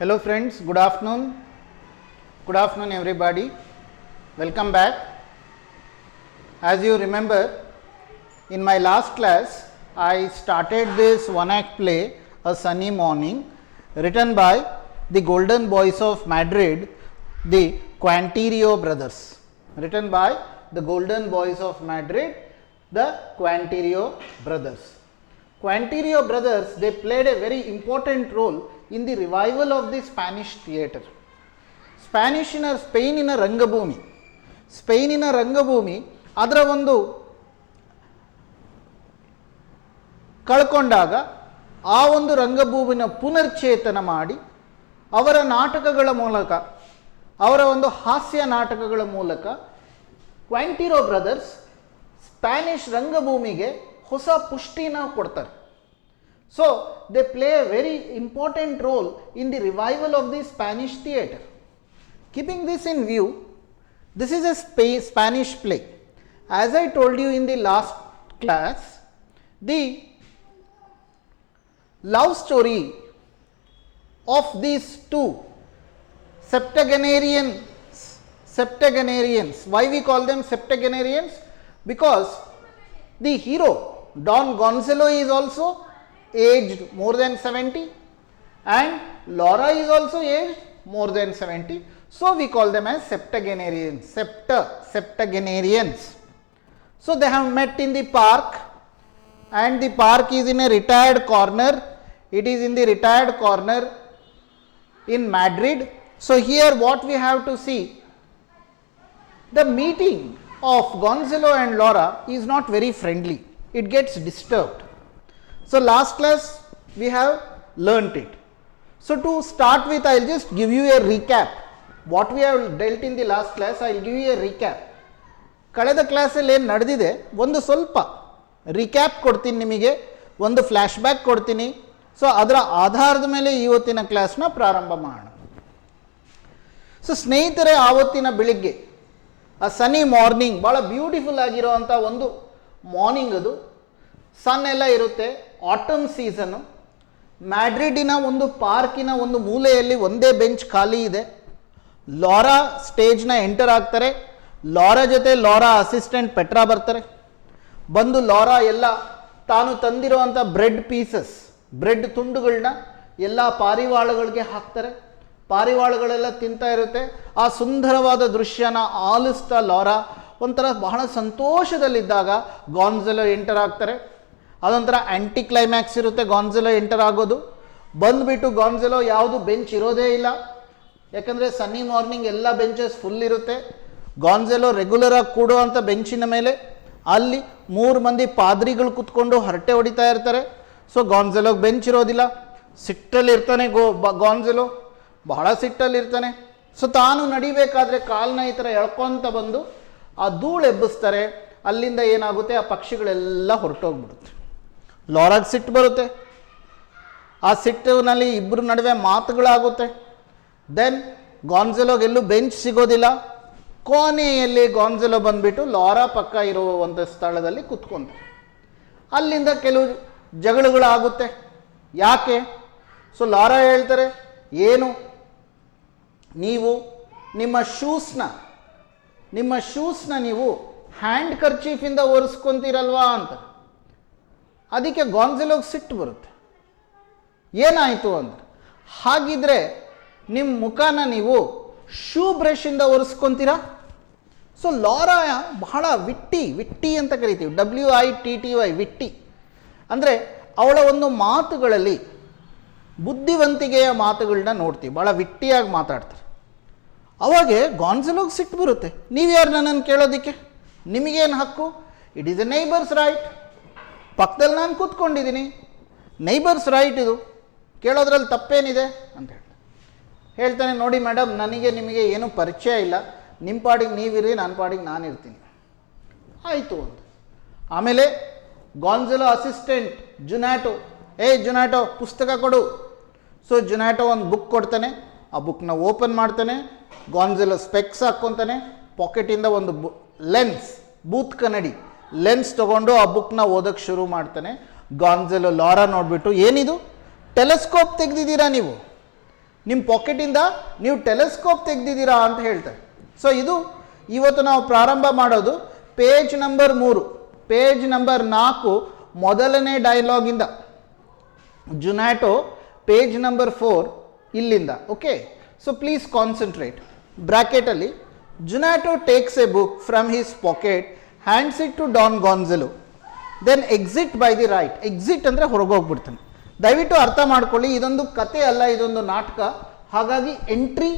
Hello friends, good afternoon. Good afternoon everybody. Welcome back. As you remember, in my last class, I started this one-act play, A Sunny Morning, written by the Golden Boys of Madrid, the Quantirio brothers. Written by the Golden Boys of Madrid, the Quantirio brothers. Quantirio brothers, they played a very important role in the revival of the Spanish theatre. ಸ್ಪೇನಿನ ರಂಗಭೂಮಿ ಅದರ ಒಂದು ಕಳ್ಕೊಂಡಾಗ ಆ ಒಂದು ರಂಗಭೂಮಿನ ಪುನರ್ಚೇತನ ಮಾಡಿ ಅವರ ನಾಟಕಗಳ ಮೂಲಕ, ಅವರ ಒಂದು ಹಾಸ್ಯ ನಾಟಕಗಳ ಮೂಲಕ ಕ್ವಾಂಟಿರೋ ಬ್ರದರ್ಸ್ ಸ್ಪ್ಯಾನಿಷ್ ರಂಗಭೂಮಿಗೆ ಹೊಸ ಪುಷ್ಟಿನ ಕೊಡ್ತಾರೆ. So they play a very important role in the revival of the Spanish theatre. Keeping this in view, this is a Spanish play. As I told you in the last class, the love story of these two septuagenarians. Why we call them septuagenarians? Because the hero Don Gonzalo is also aged more than 70 and Laura is also aged more than 70. So we call them as septuagenarians. So they have met in the park, and the park is in a retired corner. It is in the retired corner in Madrid. So here what we have to see, the meeting of Gonzalo and Laura is not very friendly. It gets disturbed. So last class we have learnt it. So to start with, I will just give you a recap. What we have dealt in the last class, I will give you a recap. ಕಳೆದ ಕ್ಲಾಸಲ್ಲಿ ಏನು ನಡೆದಿದೆ ಒಂದು ಸ್ವಲ್ಪ recap ಕೊಡ್ತೀನಿ ನಿಮಗೆ, ಒಂದು flash back ಕೊಡ್ತೀನಿ. ಸೊ ಅದರ ಆಧಾರದ ಮೇಲೆ ಇವತ್ತಿನ ಕ್ಲಾಸ್ನ ಪ್ರಾರಂಭ ಮಾಡೋಣ. ಸೊ ಸ್ನೇಹಿತರೆ, ಆವತ್ತಿನ ಬೆಳಿಗ್ಗೆ ಆ ಸನಿ ಮಾರ್ನಿಂಗ್, ಭಾಳ ಬ್ಯೂಟಿಫುಲ್ ಆಗಿರೋವಂಥ ಒಂದು ಮಾರ್ನಿಂಗ್ ಅದು. ಸನ್ ಎಲ್ಲ ಇರುತ್ತೆ, ಆಟಮ್ ಸೀಸನ್ನು. ಮ್ಯಾಡ್ರಿಡಿನ ಒಂದು ಪಾರ್ಕಿನ ಒಂದು ಮೂಲೆಯಲ್ಲಿ ಒಂದೇ ಬೆಂಚ್ ಖಾಲಿ ಇದೆ. ಲಾರಾ ಸ್ಟೇಜ್ನ ಎಂಟರ್ ಆಗ್ತಾರೆ. ಲಾರಾ ಜೊತೆ ಲಾರಾ ಅಸಿಸ್ಟೆಂಟ್ ಪೆಟ್ರಾ ಬರ್ತಾರೆ. ಬಂದು ಲಾರಾ ಎಲ್ಲ ತಾನು ತಂದಿರುವಂಥ ಬ್ರೆಡ್ ತುಂಡುಗಳನ್ನ ಎಲ್ಲ ಪಾರಿವಾಳಗಳಿಗೆ ಹಾಕ್ತಾರೆ. ಪಾರಿವಾಳಗಳೆಲ್ಲ ತಿಂತಾ ಇರುತ್ತೆ. ಆ ಸುಂದರವಾದ ದೃಶ್ಯನ ಆಲಿಸ್ತಾ ಲಾರಾ ಒಂಥರ ಬಹಳ ಸಂತೋಷದಲ್ಲಿದ್ದಾಗ ಗಾನ್ಝಲೋ ಎಂಟರ್ ಆಗ್ತಾರೆ. ಅದೊಂಥರ ಆ್ಯಂಟಿ ಕ್ಲೈಮ್ಯಾಕ್ಸ್ ಇರುತ್ತೆ ಗಾನ್ಝಲೋ ಎಂಟರ್ ಆಗೋದು. ಬಂದುಬಿಟ್ಟು ಗಾನ್ಝಲೋ ಯಾವುದು ಬೆಂಚ್ ಇರೋದೇ ಇಲ್ಲ, ಯಾಕಂದರೆ ಸನ್ನಿ ಮಾರ್ನಿಂಗ್ ಎಲ್ಲ ಬೆಂಚಸ್ ಫುಲ್ ಇರುತ್ತೆ. ಗಾನ್ಝಲೋ ರೆಗ್ಯುಲರಾಗಿ ಕೂಡುವಂಥ ಬೆಂಚಿನ ಮೇಲೆ ಅಲ್ಲಿ 3 ಮಂದಿ ಪಾದ್ರಿಗಳು ಕೂತ್ಕೊಂಡು ಹರಟೆ ಹೊಡಿತಾ ಇರ್ತಾರೆ. ಸೊ ಗಾನ್ಝಲೋಗೆ ಬೆಂಚ್ ಇರೋದಿಲ್ಲ, ಸಿಟ್ಟಲ್ಲಿರ್ತಾನೆ ಗಾನ್ಝಲೋ, ಬಹಳ ಸಿಟ್ಟಲ್ಲಿರ್ತಾನೆ. ಸೊ ತಾನು ನಡಿಬೇಕಾದ್ರೆ ಕಾಲನ್ನ ಈ ಥರ ಎಳ್ಕೊತ ಬಂದು ಆ ಧೂಳು ಎಬ್ಬಿಸ್ತಾರೆ. ಅಲ್ಲಿಂದ ಏನಾಗುತ್ತೆ, ಆ ಪಕ್ಷಿಗಳೆಲ್ಲ ಹೊರಟೋಗ್ಬಿಡುತ್ತೆ. ಲಾರಾಗೆ ಸಿಟ್ಟು ಬರುತ್ತೆ. ಆ ಸಿಟ್ಟಿನಲ್ಲಿ ಇಬ್ಬರ ನಡುವೆ ಮಾತುಗಳಾಗುತ್ತೆ. ದೆನ್ ಗಾನ್ಝಲೋಗೆ ಎಲ್ಲೂ ಬೆಂಚ್ ಸಿಗೋದಿಲ್ಲ. ಕೊನೆಯಲ್ಲಿ ಗಾನ್ಝಲೋ ಬಂದುಬಿಟ್ಟು ಲಾರಾ ಪಕ್ಕ ಇರುವಂಥ ಸ್ಥಳದಲ್ಲಿ ಕೂತ್ಕೊಂತಾರೆ. ಅಲ್ಲಿಂದ ಕೆಲವು ಜಗಳಗಳಾಗುತ್ತೆ. ಯಾಕೆ? ಸೊ ಲಾರಾ ಹೇಳ್ತಾರೆ, ಏನು ನೀವು ನಿಮ್ಮ ಶೂಸ್ನ ನೀವು ಹ್ಯಾಂಡ್ ಕರ್ಚೀಫಿಂದ ಒರೆಸ್ಕೊಂತೀರಲ್ವಾ ಅಂತ. ಅದಕ್ಕೆ ಗಾನ್ಝಲೋಗೆ ಸಿಟ್ಟು ಬರುತ್ತೆ. ಏನಾಯಿತು ಅಂದರೆ, ಹಾಗಿದ್ರೆ ನಿಮ್ಮ ಮುಖನ ನೀವು ಶೂ ಬ್ರಷಿಂದ ಒರೆಸ್ಕೊತೀರಾ? ಸೊ ಲಾರಾ ಬಹಳ ವಿಟ್ಟಿ ಅಂತ ಕರಿತೀವಿ, WITTY, ವಿಟ್ಟಿ ಅಂದರೆ ಅವಳ ಒಂದು ಮಾತುಗಳಲ್ಲಿ ಬುದ್ಧಿವಂತಿಕೆಯ ಮಾತುಗಳನ್ನ ನೋಡ್ತೀವಿ, ಭಾಳ ವಿಟ್ಟಿಯಾಗಿ ಮಾತಾಡ್ತಾರೆ. ಅವಾಗೆ ಗಾನ್ಝಲೋಗೆ ಸಿಟ್ಟು ಬರುತ್ತೆ. ನೀವ್ಯಾರು ನನ್ನನ್ನು ಕೇಳೋದಕ್ಕೆ? ನಿಮಗೇನು ಹಕ್ಕು? It is A neighbours right. ಪಕ್ಕದಲ್ಲಿ ನಾನು ಕೂತ್ಕೊಂಡಿದ್ದೀನಿ, ನೈಬರ್ಸ್ ರೈಟ್ ಇದು, ಕೇಳೋದ್ರಲ್ಲಿ ತಪ್ಪೇನಿದೆ ಅಂತ ಹೇಳ್ತಾನೆ. ನೋಡಿ ಮೇಡಮ್, ನನಗೆ ನಿಮಗೆ ಏನೂ ಪರಿಚಯ ಇಲ್ಲ, ನಿಮ್ಮ ಪಾಡಿಗೆ ನೀವಿರಿ, ನನ್ನ ಪಾಡಿಗೆ ನಾನು ಇರ್ತೀನಿ. ಆಯಿತು ಅಂತ. ಆಮೇಲೆ ಗಾನ್ಝಲೋ ಅಸಿಸ್ಟೆಂಟ್ ಜುನಾಟೋ ಪುಸ್ತಕ ಕೊಡು. ಸೊ ಜುನಾಟೋ ಒಂದು ಬುಕ್ ಕೊಡ್ತಾನೆ. ಆ ಬುಕ್ನ ಓಪನ್ ಮಾಡ್ತಾನೆ. ಗಾನ್ಝಲೋ ಸ್ಪೆಕ್ಸ್ ಹಾಕ್ಕೊತಾನೆ. ಪಾಕೆಟಿಂದ ಒಂದು ಬೂತ್ ಕನ್ನಡಿ ಲೆನ್ಸ್ ತೊಗೊಂಡು ಆ ಬುಕ್ನ ಓದೋಕ್ಕೆ ಶುರು ಮಾಡ್ತಾನೆ. ಗಾನ್ಝಲೋ ಲಾರಾ ನೋಡಿಬಿಟ್ಟು, ಏನಿದು ಟೆಲಿಸ್ಕೋಪ್ ತೆಗೆದಿದ್ದೀರಾ ನೀವು? ನಿಮ್ಮ ಪಾಕೆಟಿಂದ ನೀವು ಟೆಲಿಸ್ಕೋಪ್ ತೆಗೆದಿದ್ದೀರಾ ಅಂತ ಹೇಳ್ತಾರೆ. ಸೊ ಇದು ಇವತ್ತು ನಾವು ಪ್ರಾರಂಭ ಮಾಡೋದು ಪೇಜ್ ನಂಬರ್ 3, ಪೇಜ್ ನಂಬರ್ 4 ಮೊದಲನೇ ಡೈಲಾಗಿಂದ. ಜುನಾಟೋ ಪೇಜ್ ನಂಬರ್ 4 ಇಲ್ಲಿಂದ. Okay, so please concentrate. ಬ್ರಾಕೆಟಲ್ಲಿ Juanito takes a book from his pocket, hands it to Don Gonzalo, then exit by the right. Exit ಅಂದರೆ ಹೊರಗೋಗ್ಬಿಡ್ತಾನೆ. ದಯವಿಟ್ಟು ಅರ್ಥ ಮಾಡ್ಕೊಳ್ಳಿ, ಇದೊಂದು ಕತೆ ಅಲ್ಲ, ಇದೊಂದು ನಾಟಕ. ಹಾಗಾಗಿ ಎಂಟ್ರಿ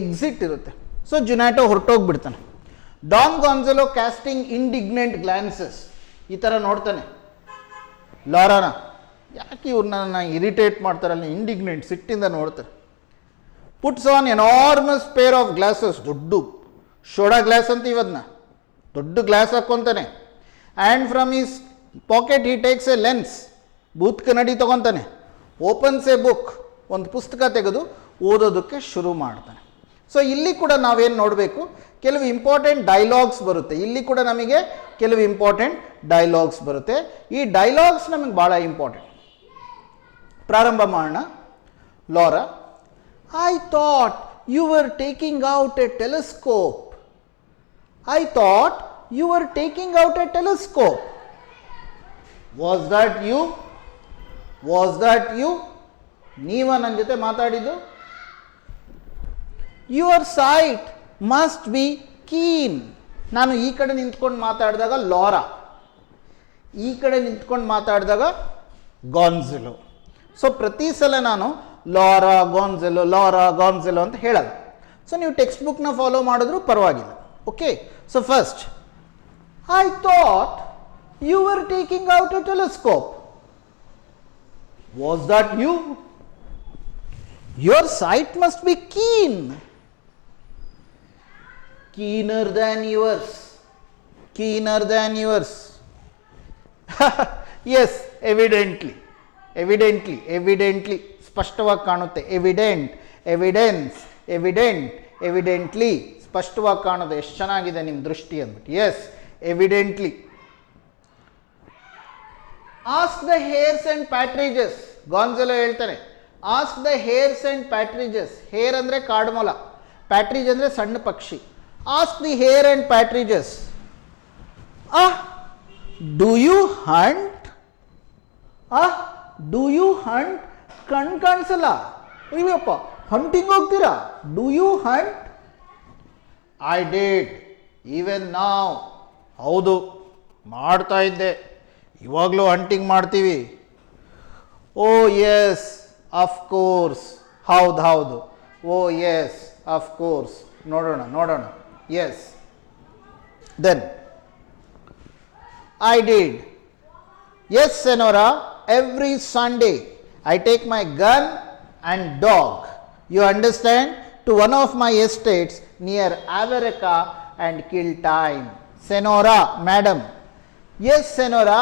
ಎಕ್ಸಿಟ್ ಇರುತ್ತೆ. ಸೊ ಜುನಾಟೋ ಹೊರಟೋಗ್ಬಿಡ್ತಾನೆ. ಡಾನ್ ಗಾನ್ಜೆಲೋ ಕ್ಯಾಸ್ಟಿಂಗ್ ಇಂಡಿಗ್ನೆಂಟ್ ಗ್ಲಾನ್ಸಸ್, ಈ ಥರ ನೋಡ್ತಾನೆ ಲಾರಾನ. ಯಾಕೆ ಇವ್ರನ್ನ ಇರಿಟೇಟ್ ಮಾಡ್ತಾರಲ್ಲ, ಇಂಡಿಗ್ನೆಂಟ್, ಸಿಟ್ಟಿಂದ ನೋಡ್ತಾರೆ. Puts on enormous pair of glasses, ದೊಡ್ಡ ಶೋಡಾ ಗ್ಲಾಸ್ ಅಂತ ಇವನ್ನ ದೊಡ್ಡ ಗ್ಲಾಸ್ ಹಾಕ್ಕೊಂತಾನೆ. And from his pocket he takes a lens, ಬೂತ್ ಕನ್ನಡಿ ತೊಗೊತಾನೆ. ಓಪನ್ಸ್ ಎ ಬುಕ್, ಒಂದು ಪುಸ್ತಕ ತೆಗೆದು ಓದೋದಕ್ಕೆ ಶುರು ಮಾಡ್ತಾನೆ. ಸೊ ಇಲ್ಲಿ ಕೂಡ ನಾವೇನು ನೋಡಬೇಕು, ಕೆಲವು ಇಂಪಾರ್ಟೆಂಟ್ ಡೈಲಾಗ್ಸ್ ಬರುತ್ತೆ. ಇಲ್ಲಿ ಕೂಡ ನಮಗೆ ಕೆಲವು ಇಂಪಾರ್ಟೆಂಟ್ ಡೈಲಾಗ್ಸ್ ಬರುತ್ತೆ. ಈ ಡೈಲಾಗ್ಸ್ ನಮಗೆ ಭಾಳ ಇಂಪಾರ್ಟೆಂಟ್. ಪ್ರಾರಂಭ ಮಾಡೋಣ. Laura, I thought you were taking out a telescope. I thought you were taking out a telescope. Was that you? Was that you? ನೀವ ನನ್ನ ಜೊತೆ ಮಾತಾಡಿದ್ದು? Your sight must be keen. ನಾನು ಈ ಕಡೆ ನಿಂತ್ಕೊಂಡು ಮಾತಾಡಿದಾಗ ಲಾರಾ, ಈ ಕಡೆ ನಿಂತ್ಕೊಂಡು ಮಾತಾಡಿದಾಗ ಗಾನ್ಜೆಲೋ. ಸೊ ಪ್ರತಿ ಸಲ ನಾನು ಲಾರಾ ಗಾನ್ಜೆಲೋ, ಲಾರಾ ಗಾನ್ಜೆಲೋ ಅಂತ ಹೇಳಲ್ಲ. ಸೊ ನೀವು ಟೆಕ್ಸ್ಟ್ ಬುಕ್ನ ಫಾಲೋ ಮಾಡಿದ್ರೂ ಪರವಾಗಿಲ್ಲ. Okay, so first, I thought you were taking out a telescope. Was that you? Your sight must be keen. Keener than yours. Keener than yours. Yes, evidently. Evidently, evidently. ಸ್ಪಷ್ಟವಾಗಿ ಕಾಣುತ್ತೆ. Evident, evidence, evident, evidently. ಸ್ಪಷ್ಟವಾಗಿ ಕಾಣೋದು. ಎಷ್ಟು ಚೆನ್ನಾಗಿದೆ ನಿಮ್ಮ ದೃಷ್ಟಿ ಅಂದ್ಬಿಟ್ಟು. Yes, evidently. Ask the hares and partridges, Gonzalo ಹೇಳ್ತಾನೆ. Ask the hares and partridges. Hare ಅಂದರೆ ಕಾಡುಮೊಲ, ಪ್ಯಾಟ್ರಿಜ್ ಅಂದರೆ ಸಣ್ಣ ಪಕ್ಷಿ. Ask the hare and partridges, do you hunt? Do you hunt? ಕಣ್ ಕಾಣಿಸಲ್ಲ. ಅಯ್ಯಪ್ಪ, ಹಂಟಿಂಗ್ ಹೋಗ್ತೀರಾ? Do you hunt? I did, even now. ಹೌದು, ಮಾಡ್ತಾ ಇದ್ದೆ, ಇವಾಗಲೂ ಹಂಟಿಂಗ್ ಮಾಡ್ತೀವಿ. Oh yes, of course. ಹೌದು ಹೌದು. Oh yes, of course. ನೋಡೋಣ ನೋಡೋಣ. Yes. Then I did. Yes senora, every Sunday I take my gun and dog, you understand, to one of my estates near Avaraka and kill time. Senora, madam. Yes, Senora,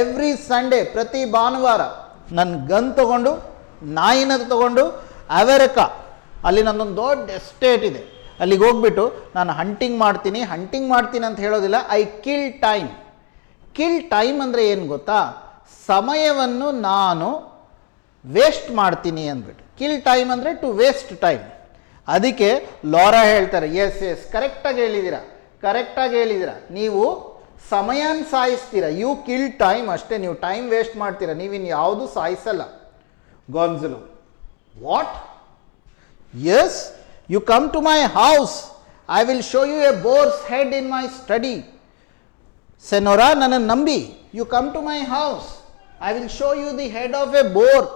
every Sunday, ಪ್ರತಿ ಭಾನುವಾರ ನನ್ನ gun ತಗೊಂಡು, ನಾಯಿನ ತಗೊಂಡು ಅವೆರಕ, ಅಲ್ಲಿ ನನ್ನೊಂದು ದೊಡ್ಡ estate ಇದೆ, ಅಲ್ಲಿಗೆ ಹೋಗ್ಬಿಟ್ಟು ನಾನು ಹಂಟಿಂಗ್ ಮಾಡ್ತೀನಿ ಅಂತ ಹೇಳೋದಿಲ್ಲ. I kill time. Kill time ಅಂದರೆ ಏನು ಗೊತ್ತಾ? ಸಮಯವನ್ನು ನಾನು ವೇಸ್ಟ್ ಮಾಡ್ತೀನಿ ಅಂದ್ಬಿಟ್ಟು. ಕಿಲ್ ಟೈಮ್ ಅಂದರೆ ಟು ವೇಸ್ಟ್ ಟೈಮ್. ಅದಕ್ಕೆ ಲಾರಾ ಹೇಳ್ತಾರೆ, ಎಸ್ ಎಸ್, ಕರೆಕ್ಟಾಗಿ ಹೇಳಿದ್ದೀರಾ. ನೀವು ಸಮಯನ ಸಾಯಿಸ್ತೀರ. ಯು ಕಿಲ್ ಟೈಮ್ ಅಷ್ಟೇ, ನೀವು ಟೈಮ್ ವೇಸ್ಟ್ ಮಾಡ್ತೀರಾ, ನೀವಿನ್ನು ಯಾವುದು ಸಾಯಿಸಲ್ಲ. Gonzalo, what? Yes, you come to my house, I will show you a boar's head in my study. Senora, ನನ್ನನ್ನು ನಂಬಿ. You come to my house, I will show you the head of a boar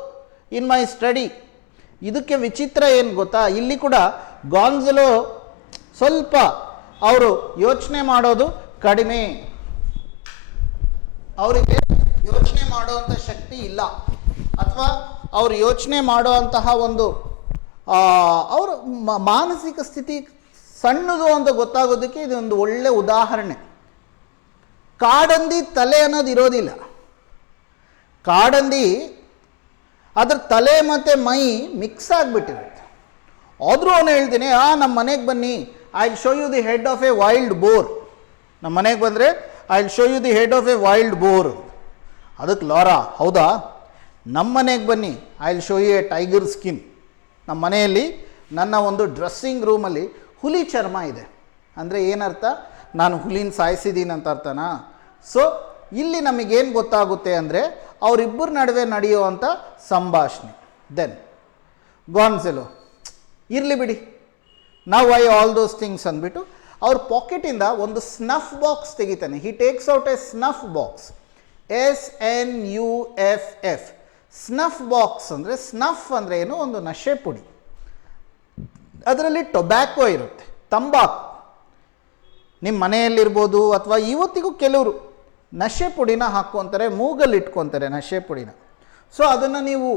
in my study. ಇದಕ್ಕೆ ವಿಚಿತ್ರ ಏನು ಗೊತ್ತಾ? ಇಲ್ಲಿ ಕೂಡ ಗಾನ್ಜೆಲೋ ಸ್ವಲ್ಪ ಅವರು ಯೋಚನೆ ಮಾಡೋದು ಕಡಿಮೆ. ಅವರಿಗೆ ಯೋಚನೆ ಮಾಡುವಂಥ ಶಕ್ತಿ ಇಲ್ಲ, ಅಥವಾ ಅವರು ಯೋಚನೆ ಮಾಡುವಂತಹ ಒಂದು ಅವರ ಮಾನಸಿಕ ಸ್ಥಿತಿ ಸಣ್ಣದು ಅಂತ ಗೊತ್ತಾಗೋದಕ್ಕೆ ಇದೊಂದು ಒಳ್ಳೆ ಉದಾಹರಣೆ. ಕಾಡಂದಿ ತಲೆ ಅನ್ನೋದು ಇರೋದಿಲ್ಲ. ಕಾಡಂದಿ ಅದ್ರ ತಲೆ ಮತ್ತು ಮೈ ಮಿಕ್ಸ್ ಆಗಿಬಿಟ್ಟಿರುತ್ತೆ. ಆದರೂ ಅವನು ಹೇಳ್ತೀನಿ, ನಮ್ಮ ಮನೆಗೆ ಬನ್ನಿ, I will show you the head of a wild boar. ನಮ್ಮ ಮನೆಗೆ ಬಂದರೆ I will show you the head of a wild boar. ಅದಕ್ಕೆ ಲಾರಾ, ಹೌದಾ, ನಮ್ಮ ಮನೆಗೆ ಬನ್ನಿ, I will show you a tiger skin. ನಮ್ಮ ಮನೆಯಲ್ಲಿ ನನ್ನ ಒಂದು ಡ್ರೆಸ್ಸಿಂಗ್ ರೂಮಲ್ಲಿ ಹುಲಿ ಚರ್ಮ ಇದೆ ಅಂದರೆ ಏನರ್ಥ, ನಾನು ಹುಲಿನ ಸಾಯಿಸಿದ್ದೀನಿ ಅಂತ ಅರ್ಥನಾ? ಸೊ ಇಲ್ಲಿ ನಮಗೇನು ಗೊತ್ತಾಗುತ್ತೆ ಅಂದರೆ ಅವರಿಬ್ಬರ ನಡುವೆ ನಡೆಯುವಂಥ ಸಂಭಾಷಣೆ. ದೆನ್ ಗಾನ್ಝೆಲೋ ಇರಲಿ ಬಿಡಿ, ನಾವು ಐ ಆಲ್ ದೋಸ್ ಥಿಂಗ್ಸ್ ಅಂದ್ಬಿಟ್ಟು ಅವ್ರ ಪಾಕೆಟಿಂದ ಒಂದು ಸ್ನಫ್ ಬಾಕ್ಸ್ ತೆಗಿತಾನೆ. He takes out a snuff box, SNUFF. Snuff box ಅಂದರೆ, ಸ್ನಫ್ ಅಂದರೆ ಏನು, ಒಂದು ನಶೆ ಪುಡಿ. ಅದರಲ್ಲಿ ಟೊಬ್ಯಾಕೋ ಇರುತ್ತೆ, ತಂಬಾಕು. ನಿಮ್ಮ ಮನೆಯಲ್ಲಿರ್ಬೋದು ಅಥವಾ ಇವತ್ತಿಗೂ ಕೆಲವರು ನಶೆ ಪುಡಿನ ಹಾಕ್ಕೊತಾರೆ, ಮೂಗಲ್ಲಿ ಇಟ್ಕೊತಾರೆ ನಶೆ ಪುಡಿನ. ಸೊ ಅದನ್ನು ನೀವು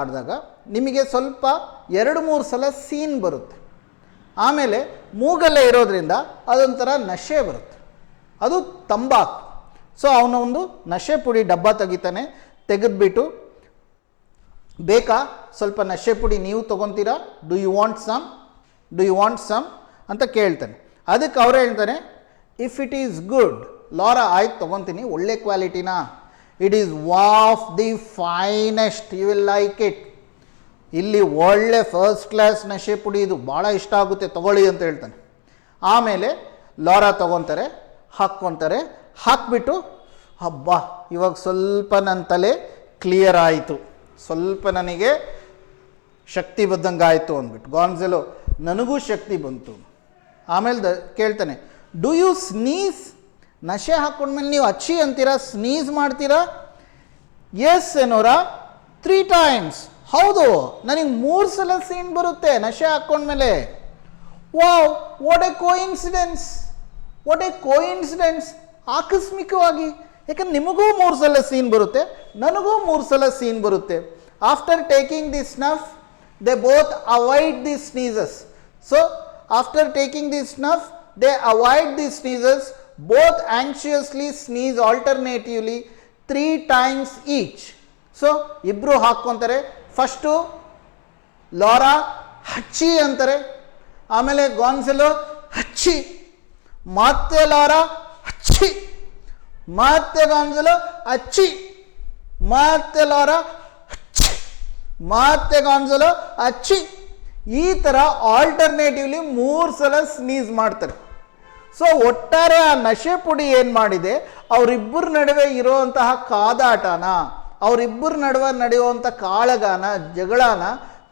ಆಡಿದಾಗ ನಿಮಗೆ ಸ್ವಲ್ಪ 2-3 ಸಲ ಸೀನ್ ಬರುತ್ತೆ. ಆಮೇಲೆ ಮೂಗಲ್ಲೇ ಇರೋದ್ರಿಂದ ಅದೊಂಥರ ನಶೆ ಬರುತ್ತೆ, ಅದು ತಂಬಾಕು. ಸೊ ಅವನ ಒಂದು ನಶೆ ಪುಡಿ ಡಬ್ಬ ತೆಗಿತಾನೆ, ತೆಗೆದ್ಬಿಟ್ಟು ಬೇಕಾ ಸ್ವಲ್ಪ ನಶೆ ಪುಡಿ ನೀವು ತೊಗೊತೀರಾ, ಡು ಯು ವಾಂಟ್ ಸಮ್ ಅಂತ ಕೇಳ್ತಾನೆ. ಅದಕ್ಕೆ ಅವ್ರು ಹೇಳ್ತಾನೆ, if it is good, Laura ಆಯ್ತು ತೊಗೊತೀನಿ, ಒಳ್ಳೆ ಕ್ವಾಲಿಟಿನಾ, it is of the finest, you will like it. ಇಲ್ಲಿ ಒಳ್ಳೆ ಫಸ್ಟ್ ಕ್ಲಾಸ್ ನಶೆ ಪುಡಿ, ಇದು ಭಾಳ ಇಷ್ಟ ಆಗುತ್ತೆ, ತೊಗೊಳ್ಳಿ ಅಂತ ಹೇಳ್ತಾನೆ. ಆಮೇಲೆ ಲಾರಾ ತೊಗೊತಾರೆ, ಹಾಕ್ಬಿಟ್ಟು ಹಬ್ಬ ಇವಾಗ ಸ್ವಲ್ಪ ನನ್ನ ತಲೆ ಕ್ಲಿಯರ್ ಆಯಿತು, ಸ್ವಲ್ಪ ನನಗೆ ಶಕ್ತಿ ಬಂದಂಗೆ ಆಯಿತು ಅಂದ್ಬಿಟ್ಟು. ಗಾನ್ಝೆಲೋ ನನಗೂ ಶಕ್ತಿ ಬಂತು. ಆಮೇಲೆ ಕೇಳ್ತಾನೆ, ಡು ಯು ಸ್ನೀಸ್? ನಶೆ ಹಾಕ್ಕೊಂಡ್ಮೇಲೆ ನೀವು ಅಚ್ಚಿ ಅಂತೀರಾ, ಸ್ನೀಸ್ ಮಾಡ್ತೀರಾ? Yes senora, 3 times. ಹೌದು, ನನಗೆ 3 ಸಲ ಸೀನ್ ಬರುತ್ತೆ ನಶೆ ಹಾಕ್ಕೊಂಡ್ಮೇಲೆ. Wow, what a coincidence. ಆಕಸ್ಮಿಕವಾಗಿ, ಯಾಕಂದ್ರೆ ನಿಮಗೂ 3 ಸಲ ಸೀನ್ ಬರುತ್ತೆ, ನನಗೂ 3 ಸಲ ಸೀನ್ ಬರುತ್ತೆ. After taking the snuff, they both avoid the sneezes. So after taking the snuff, they avoid the sneezes. Both anxiously sneeze alternatively 3 times each. ಸೊ ಇಬ್ಬರು ಹಾಕ್ಕೊಂತಾರೆ. ಫಸ್ಟು ಲಾರಾ ಹಚ್ಚಿ ಅಂತಾರೆ, ಆಮೇಲೆ ಗಾನ್ಝೆಲೋ ಹಚ್ಚಿ, ಮತ್ತೆ ಲಾರಾ ಹಚ್ಚಿ, ಮತ್ತೆ ಗಾನ್ಝೆಲೋ ಹಚ್ಚಿ, ಮತ್ತೆ ಲಾರಾ ಹಚ್ಚಿ, ಮತ್ತೆ ಗಾನ್ಝೆಲೋ ಹಚ್ಚಿ. ಈ ಥರ ಆಲ್ಟರ್ನೇಟಿವ್ಲಿ 3 ಸಲ ಸ್ನೀಸ್ ಮಾಡ್ತಾರೆ. ಸೊ ಒಟ್ಟಾರೆ ಆ ನಶೆ ಪುಡಿ ಏನು ಮಾಡಿದೆ, ಅವರಿಬ್ಬರ ನಡುವೆ ಇರುವಂತಹ ಕಾದಾಟನ, ಅವರಿಬ್ಬರ ನಡುವೆ ನಡೆಯುವಂಥ ಕಾಳಗಾನ, ಜಗಳನ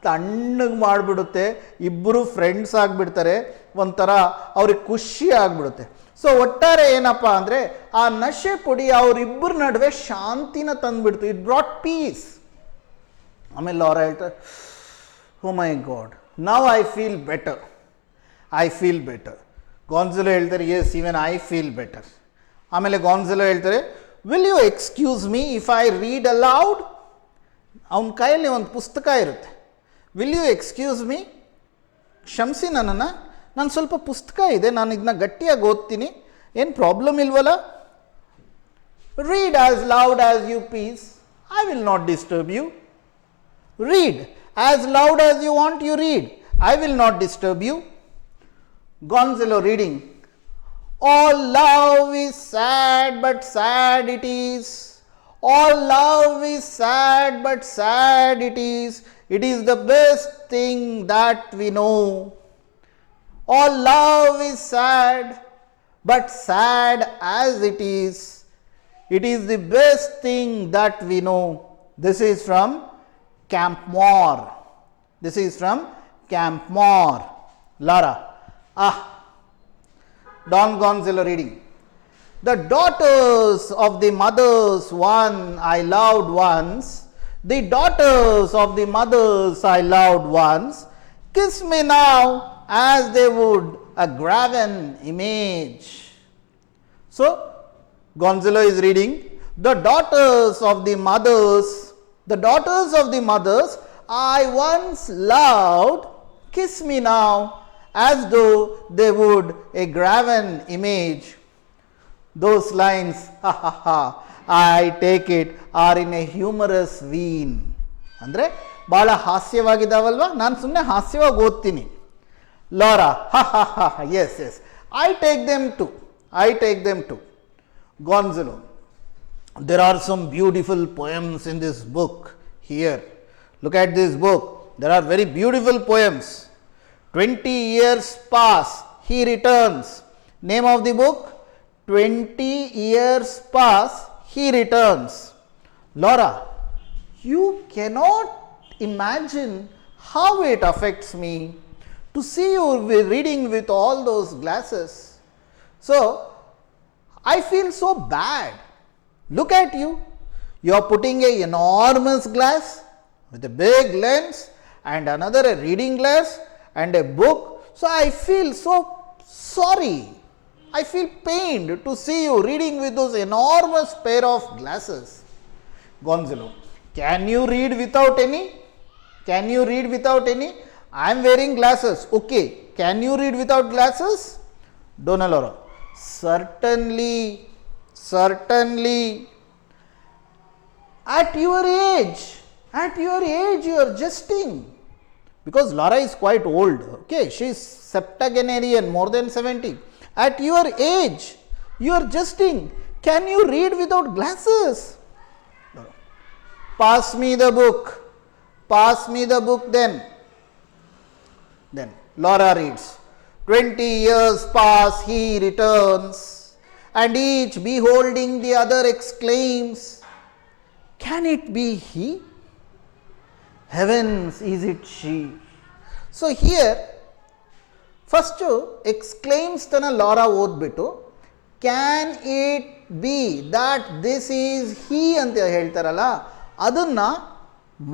ತಣ್ಣಗೆ ಮಾಡಿಬಿಡುತ್ತೆ. ಇಬ್ಬರು ಫ್ರೆಂಡ್ಸ್ ಆಗಿಬಿಡ್ತಾರೆ, ಒಂಥರ ಅವ್ರಿಗೆ ಖುಷಿ ಆಗಿಬಿಡುತ್ತೆ. ಸೊ ಒಟ್ಟಾರೆ ಏನಪ್ಪ ಅಂದರೆ ಆ ನಶೆ ಪುಡಿ ಅವರಿಬ್ಬರ ನಡುವೆ ಶಾಂತಿನ ತಂದುಬಿಡ್ತು. It brought peace. ಆಮೇಲೆ ಲಾರಾ ಹೇಳ್ತಾರೆ, oh my God, now I feel better. Gonzalo ಹೇಳ್ತಾರೆ, yes, even I feel better. ಆಮೇಲೆ ಗಾನ್ಝೆಲೋ ಹೇಳ್ತಾರೆ, will you excuse me if I read aloud? ಅವನ ಕೈಯಲ್ಲಿ ಒಂದು ಪುಸ್ತಕ ಇರುತ್ತೆ. ವಿಲ್ ಯು ಎಕ್ಸ್ಕ್ಯೂಸ್ ಮೀ, ಕ್ಷಮಿಸಿ ನನ್ನನ್ನು, ನಾನು ಸ್ವಲ್ಪ ಪುಸ್ತಕ ಇದೆ, ನಾನು ಇದನ್ನ ಗಟ್ಟಿಯಾಗಿ ಓದ್ತೀನಿ, ಏನು ಪ್ರಾಬ್ಲಮ್ ಇಲ್ವಲ್ಲ? Read as loud as you please, I will not disturb you. Read as loud as you want, you read, I will not disturb you. Gonzalo reading, all love is sad, but sad it is. All love is sad, but sad it is. It is the best thing that we know. All love is sad, but sad as it is. It is the best thing that we know. This is from Campmore. Lara. Don Gonzalo reading. The daughters of the mothers one I loved once, the daughters of the mothers I loved once, kiss me now as they would a graven image. So, Gonzalo is reading, the daughters of the mothers I once loved, kiss me now as though they would a graven image. Those lines, ha ha ha, I take it, are in a humorous vein. ಅಂದರೆ ಭಾಳ ಹಾಸ್ಯವಾಗಿದ್ದಾವಲ್ವ, ನಾನು ಸುಮ್ಮನೆ ಹಾಸ್ಯವಾಗಿ ಓದ್ತೀನಿ. Lara, ha ha ha, yes, I take them too. Gonzalo, there are some beautiful poems in this book here. Look at this book. There are very beautiful poems. 20 years pass, he returns. Name of the book? 20 years pass, he returns. Laura, you cannot imagine how it affects me to see you reading with all those glasses. So, I feel so bad. Look at you. You are putting an enormous glass with a big lens and another a reading glass and a book. So, I feel so sorry. I feel pained to see you reading with those enormous pair of glasses. Gonzalo, can you read without any? Can you read without any? I am wearing glasses. Okay. Can you read without glasses? Donna Laura, certainly. At your age, you are jesting. Because Laura is quite old. Okay. She is septuagenarian, more than 70. At your age, you are jesting. Can you read without glasses? Pass me the book. Pass me the book then. Then Laura reads. 20 years pass, he returns, and each beholding the other exclaims, can it be he? Heavens, is it she? So here, first exclaims tana Laura ಓದ್ಬಿಟ್ಟು, can it be that this is he ಅಂತ ಹೇಳ್ತಾರಲ್ಲ, ಅದನ್ನ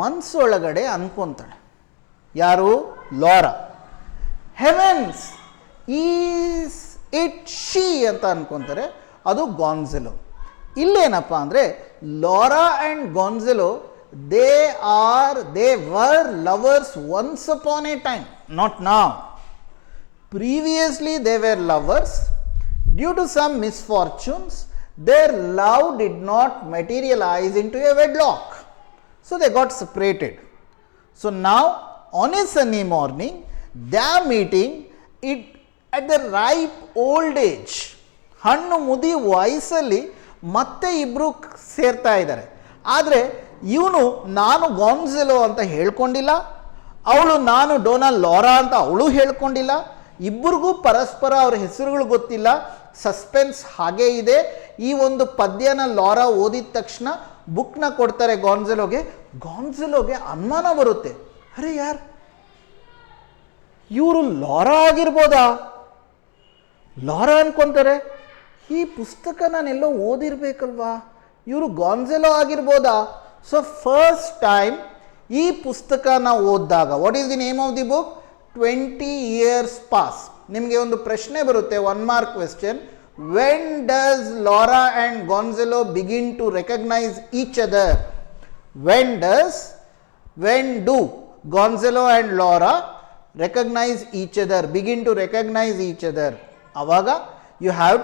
ಮನಸ್ಸೊಳಗಡೆ ಅನ್ಕೊಂತಾಳೆ. ಯಾರು? Laura. Heavens, is it she ಅಂತ ಅನ್ಕೊಂತಾರೆ. ಅದು Gonzalo. ಇಲ್ಲೇನಪ್ಪ ಅಂದರೆ Laura and Gonzalo they were lovers once upon a time, not now. Previously they were lovers. Due to some misfortunes, their love did not materialize into a wedlock. So they got separated. So now on a sunny morning, they are meeting it at the ripe old age. ಹಣ್ಣು ಮುದಿ ವಯಸ್ಸಲ್ಲಿ ಮತ್ತೆ ಇಬ್ಬರು ಸೇರ್ತಾ ಇದ್ದಾರೆ. ಆದರೆ ಇವನು ನಾನು ಗಾನ್ಜೆಲೋ ಅಂತ ಹೇಳ್ಕೊಂಡಿಲ್ಲ, ಅವಳು ನಾನು ಡೋನಾ ಲಾರಾ ಅಂತ ಅವಳು ಹೇಳ್ಕೊಂಡಿಲ್ಲ. ಇಬ್ಬರಿಗೂ ಪರಸ್ಪರ ಅವ್ರ ಹೆಸರುಗಳು ಗೊತ್ತಿಲ್ಲ. ಸಸ್ಪೆನ್ಸ್ ಹಾಗೇ ಇದೆ. ಈ ಒಂದು ಪದ್ಯನ ಲಾರಾ ಓದಿದ ತಕ್ಷಣ ಬುಕ್ನ ಕೊಡ್ತಾರೆ ಗಾನ್ಜೆಲೋಗೆ. ಗಾನ್ಜೆಲೋಗೆ ಅನುಮಾನ ಬರುತ್ತೆ, ಅರೆ ಯಾರ್ ಇವರು ಲಾರಾ ಆಗಿರ್ಬೋದಾ? ಲಾರಾ ಅನ್ಕೊಂತಾರೆ, ಈ ಪುಸ್ತಕ ನಾನೆಲ್ಲೋ ಓದಿರ್ಬೇಕಲ್ವಾ, ಇವರು ಗಾನ್ಜೆಲೋ ಆಗಿರ್ಬೋದಾ? ಸೊ ಫಸ್ಟ್ ಟೈಮ್ ಈ ಪುಸ್ತಕನ ಓದಿದಾಗ, what is the name of the book? 20 years pass. ನಿಮಗೆ ಒಂದು ಪ್ರಶ್ನೆ ಬರುತ್ತೆ, 1 mark question. When does Laura and Gonzalo begin to recognise each other? When do Gonzalo and Laura recognize each other, begin to recognize each other? ಅವಾಗ you have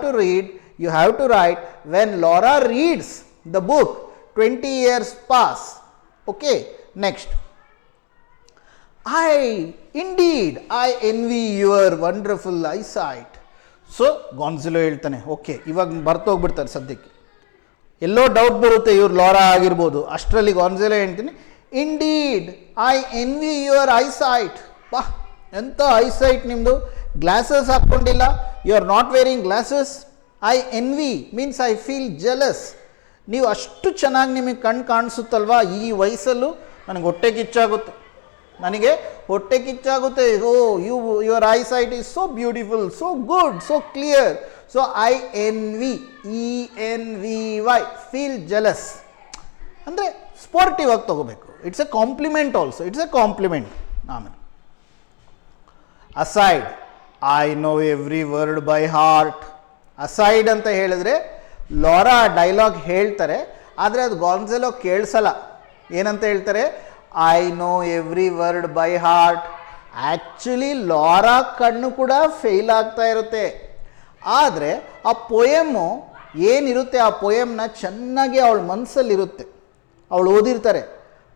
to write when Laura reads the book 20 years pass. Okay, next. I envy your wonderful eyesight. So Gonzalo ಹೇಳ್ತಾನೆ, okay ಇವಾಗ ಬರ್ತೋಗ್ಬಿಡ್ತಾರೆ ಸದ್ಯಕ್ಕೆ. ಎಲ್ಲೋ doubt ಬರುತ್ತೆ ಇವ್ರು Lara ಆಗಿರ್ಬೋದು. ಅಷ್ಟರಲ್ಲಿ Gonzalo ಹೇಳ್ತೀನಿ, indeed I envy your eyesight. ಬಾ, ಎಂಥ ಐಸೈಟ್ ನಿಮ್ಮದು, ಗ್ಲಾಸಸ್ ಹಾಕ್ಕೊಂಡಿಲ್ಲ, you are not wearing glasses. I envy means I feel jealous. ನೀವು ಅಷ್ಟು ಚೆನ್ನಾಗಿ ನಿಮಗೆ ಕಣ್ಣು ಕಾಣಿಸುತ್ತಲ್ವಾ, ಈ ವಯಸ್ಸಲ್ಲೂ ನನಗೆ ಹೊಟ್ಟೆ ಕಿಚ್ಚಾಗುತ್ತೆ, oh your eyesight is so beautiful, so good, so clear. So I envy, ENVY, feel jealous ಅಂದರೆ ಸ್ಪೋರ್ಟಿವ್ ಆಗಿ ತಗೋಬೇಕು. It's a compliment also, it's a compliment. ಆಮೇಲೆ aside, I know every word by heart. Aside ಅಂತ ಹೇಳಿದ್ರೆ Lara dialogue ಹೇಳ್ತಾರೆ, ಆದರೆ ಅದು ಗಾನ್ಜೆಲೋ ಕೇಳಿಸಲ್ಲ. ಏನಂತ ಹೇಳ್ತಾರೆ? I know every word by heart. Actually Lara ಕಣ್ಣು ಕೂಡ ಫೇಲ್ ಆಗ್ತಾ ಇರುತ್ತೆ, ಆದರೆ ಆ ಪೊಯಮ್ಮು ಏನಿರುತ್ತೆ, ಆ ಪೊಯಮ್ನ ಚೆನ್ನಾಗಿ ಅವಳ ಮನಸ್ಸಲ್ಲಿರುತ್ತೆ. ಅವಳು ಓದಿರ್ತಾರೆ,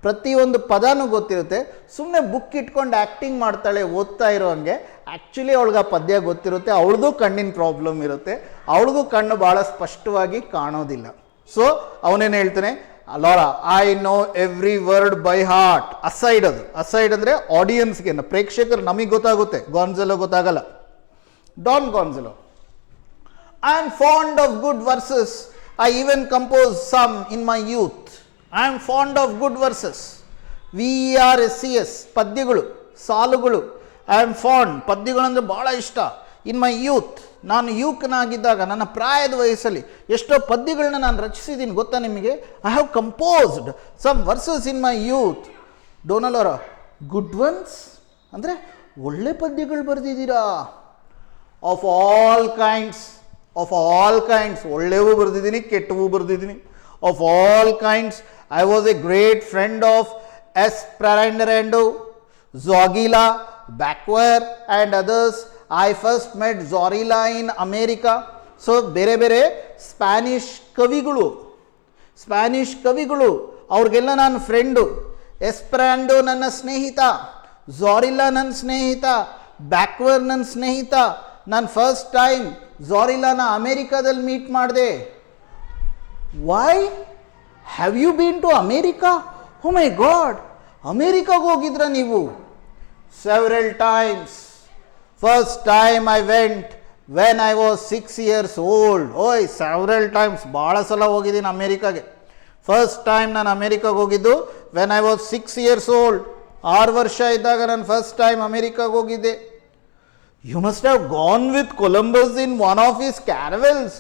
ಪ್ರತಿಯೊಂದು ಪದನೂ ಗೊತ್ತಿರುತ್ತೆ. ಸುಮ್ಮನೆ ಬುಕ್ ಇಟ್ಕೊಂಡು ಆ್ಯಕ್ಟಿಂಗ್ ಮಾಡ್ತಾಳೆ ಓದ್ತಾ ಇರೋ ಹಂಗೆ. ಆ್ಯಕ್ಚುಲಿ ಅವಳಿಗೆ ಆ ಪದ್ಯ ಗೊತ್ತಿರುತ್ತೆ, ಅವಳದು ಕಣ್ಣಿನ ಪ್ರಾಬ್ಲಮ್ ಇರುತ್ತೆ, ಅವಳಿಗೂ ಕಣ್ಣು ಭಾಳ ಸ್ಪಷ್ಟವಾಗಿ ಕಾಣೋದಿಲ್ಲ. ಸೊ ಅವನೇನು ಹೇಳ್ತಾನೆ, Laura, I know every word by heart. Aside ಅದು, aside ಅಂದರೆ ಆಡಿಯನ್ಸ್ಗೆ, ಪ್ರೇಕ್ಷಕರು ನಮಗೆ ಗೊತ್ತಾಗುತ್ತೆ, ಗಾನ್ಝಲೋ ಗೊತ್ತಾಗಲ್ಲ. Don Gonzalo. I am fond of good verses. I even composed some in my youth. I am fond of good verses. VERSES, ಪದ್ಯಗಳು, ಸಾಲುಗಳು. I am fond, ಪದ್ಯಗಳು ಅಂದರೆ ಭಾಳ ಇಷ್ಟ. ಇನ್ ಮೈ ಯೂತ್, ನಾನು ಯುವಕನಾಗಿದ್ದಾಗ, ನನ್ನ ಪ್ರಾಯದ ವಯಸ್ಸಲ್ಲಿ ಎಷ್ಟೋ ಪದ್ಯಗಳನ್ನ ನಾನು ರಚಿಸಿದ್ದೀನಿ ಗೊತ್ತಾ ನಿಮಗೆ. I have composed some verses in my youth. ಡೋನಲ್ ಅವರ ಗುಡ್ ಒನ್ಸ್ ಅಂದರೆ ಒಳ್ಳೆ ಪದ್ಯಗಳು ಬರೆದಿದ್ದೀರಾ. ಆಫ್ ಆಲ್ ಕೈಂಡ್ಸ್, ಒಳ್ಳೆವೂ ಬರೆದಿದ್ದೀನಿ, ಕೆಟ್ಟವೂ ಬರೆದಿದ್ದೀನಿ. Of all kinds. I was a great friend of Espronceda, Zorrilla, Becquer and others. I first met Zorilla in America. So ಬೇರೆ ಬೇರೆ ಸ್ಪ್ಯಾನಿಷ್ ಕವಿಗಳು ಅವ್ರಿಗೆಲ್ಲ ನಾನು ಫ್ರೆಂಡು. ಎಸ್ಪೆರಾಂಡೋ ನನ್ನ ಸ್ನೇಹಿತ, ಝಾರಿಲ್ಲಾ ನನ್ನ ಸ್ನೇಹಿತ, ಬ್ಯಾಕ್ವರ್ ನನ್ನ ಸ್ನೇಹಿತ. ನಾನು ಫಸ್ಟ್ ಟೈಮ್ ಝಾರಿಲ್ಲಾನ ಅಮೇರಿಕಾದಲ್ಲಿ ಮೀಟ್ ಮಾಡಿದೆ. Why have you been to America? Oh my God, ಅಮೇರಿಕಾಗೆ ಹೋಗಿದ್ರ ನೀವು? Several times. First time I went when I was 6 years old. ಓಯ್, several times, ಭಾಳ ಸಲ ಹೋಗಿದ್ದೀನಿ ಅಮೇರಿಕಾಗೆ. ಫಸ್ಟ್ ಟೈಮ್ ನಾನು ಅಮೇರಿಕಾಗೆ ಹೋಗಿದ್ದು when I was 6 years old. 6 ವರ್ಷ ಇದ್ದಾಗ ನಾನು ಫಸ್ಟ್ ಟೈಮ್ ಅಮೇರಿಕಾಗೆ ಹೋಗಿದ್ದೆ. You must have gone with Columbus in one of his caravels.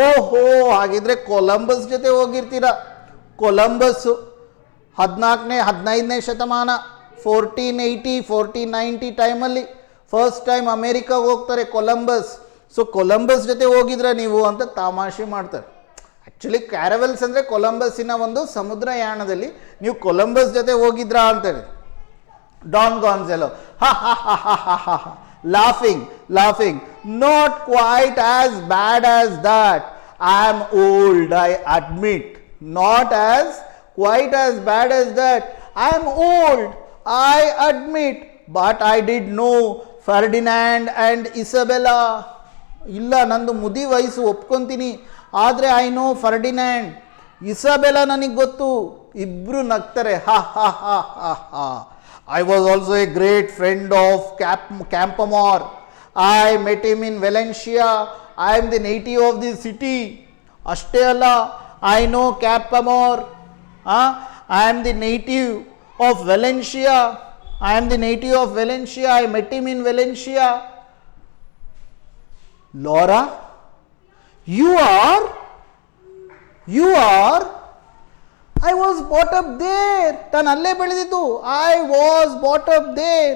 ಓಹೋ, ಹಾಗಿದ್ರೆ ಕೊಲಂಬಸ್ ಜೊತೆ ಹೋಗಿರ್ತೀರ. ಕೊಲಂಬಸ್ಸು 15ನೇ ಶತಮಾನ, 1480 1490 ಟೈಮಲ್ಲಿ ಫಸ್ಟ್ ಟೈಮ್ ಅಮೇರಿಕಾಗೆ ಹೋಗ್ತಾರೆ ಕೊಲಂಬಸ್. ಸೊ ಕೊಲಂಬಸ್ ಜೊತೆ ಹೋಗಿದ್ರ ನೀವು ಅಂತ ತಮಾಷೆ ಮಾಡ್ತಾರೆ. ಆ್ಯಕ್ಚುಲಿ ಕ್ಯಾರವೆಲ್ಸ್ ಅಂದರೆ ಕೊಲಂಬಸ್ಸಿನ ಒಂದು ಸಮುದ್ರಯಾನದಲ್ಲಿ ನೀವು ಕೊಲಂಬಸ್ ಜೊತೆ ಹೋಗಿದ್ರಾ ಅಂತೇಳಿ. Don Gonzalo, laughing, not quite as bad as that. I am old, I admit. Not as quite as bad as that. I am old, I admit. But I did know Ferdinand and Isabella. ಇಲ್ಲ, ನಂದು ಮುದಿ ವಯಸ್ಸು ಒಪ್ಕೊತೀನಿ, ಆದರೆ I know Ferdinand, ಇಸಬೆಲಾ ನನಗೆ ಗೊತ್ತು. ಇಬ್ಬರು ನಗ್ತಾರೆ. I was also a great friend of Campoamor. I met him in Valencia. I am the native of the city. ಅಷ್ಟೇ ಅಲ್ಲ, I know Campoamor. I am the native of Valencia. I am the native of Valencia. I met him in Valencia. Laura, you are, I was brought up there. Tan alle ಬೆಳೆದಿದ್ದು. I was brought up there.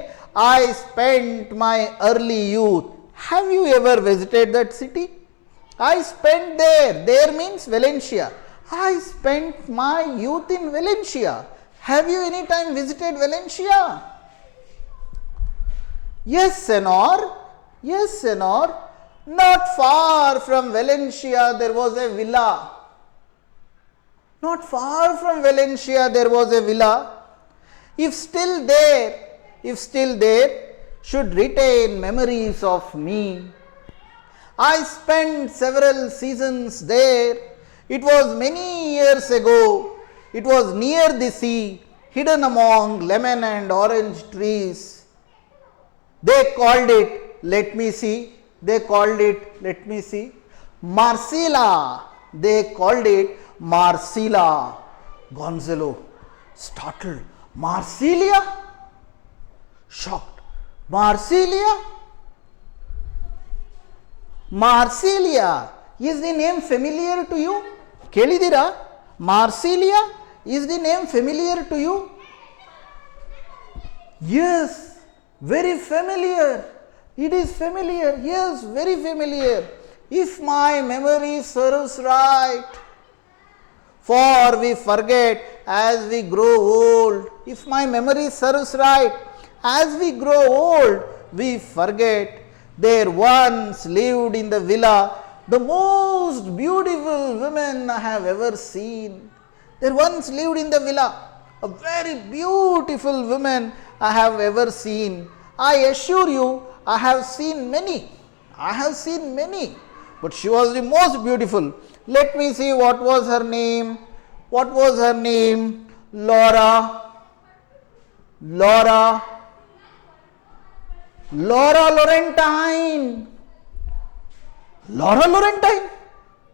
I spent my early youth. Have you ever visited that city? I spent there. There means Valencia. I spent my youth in Valencia. Have you any time visited Valencia? Yes, Senor. Not far from Valencia there was a villa. If still there, should retain memories of me. I spent several seasons there. It was many years ago. It was near the sea, hidden among lemon and orange trees. They called it, let me see, Marsila. They called it Marsila. Gonzalo, startled. Marsilia? Shocked. Marsilia? Is the name familiar to you? Kelidira? Marsilia? Is the name familiar to you? Yes. Very familiar. It is familiar. Yes, very familiar. If my memory serves right. For we forget as we grow old. If my memory serves right, as we grow old, we forget. There once lived in the villa the most beautiful women I have ever seen. There once lived in the villa a very beautiful woman I have ever seen. I assure you, I have seen many, but she was the most beautiful. Let me see, what was her name? What was her name? Laura Laurentine. Laura Laurentine.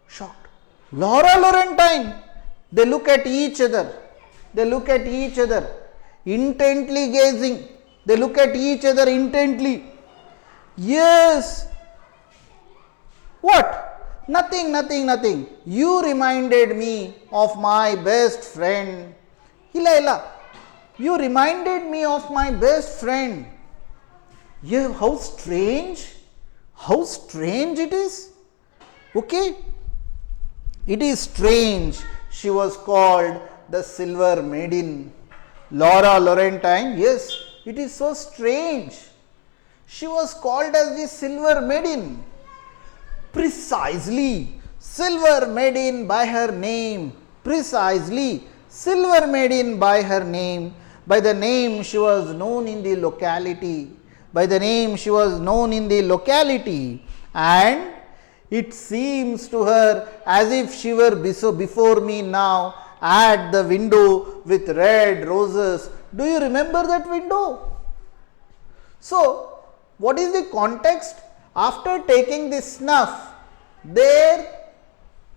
Shocked. Laura Laurentine. They look at each other. Intently gazing. They look at each other intently. Yes. What? Nothing. You reminded me of my best friend. Hila. You reminded me of my best friend. Yeah, how strange it is. Okay, it is strange. She was called the Silver Maiden. Laura Laurentine, yes, it is so strange. She was called as the Silver Maiden. Precisely, Silver Maiden by her name. By the name she was known in the locality. And it seems to her as if she were before me now at the window with red roses. Do you remember that window? So, what is the context? After taking the snuff, their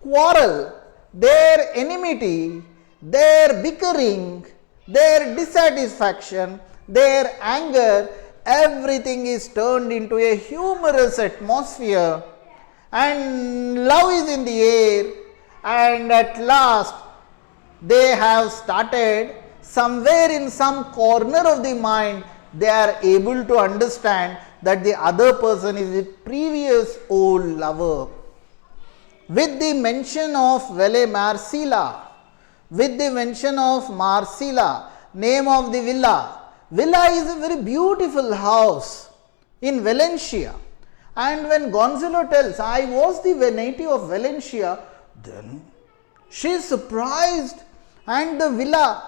quarrel, their enmity, their bickering, their dissatisfaction, their anger, everything is turned into a humorous atmosphere, and love is in the air, and at last they have started somewhere in some corner of the mind, they are able to understand that the other person is the previous old lover. With the mention of Marcilla, name of the villa. Villa is a very beautiful house in Valencia. And when Gonzalo tells, I was the native of Valencia, then she is surprised, and the villa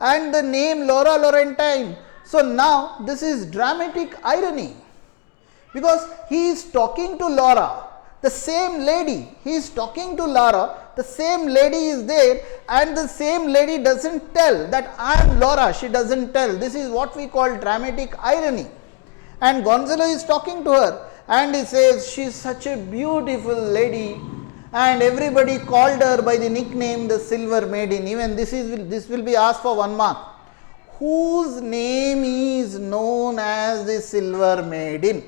and the name Laura Laurentine. So now this is dramatic irony, because he is talking to Laura, the same lady, the same lady is there, and the same lady doesn't tell that I am Laura, she doesn't tell. This is what we call dramatic irony. And Gonzalo is talking to her, and he says, she is such a beautiful lady, and everybody called her by the nickname the Silver Maiden. Even this will be asked for 1 mark. Whose name is known as the Silver Maiden?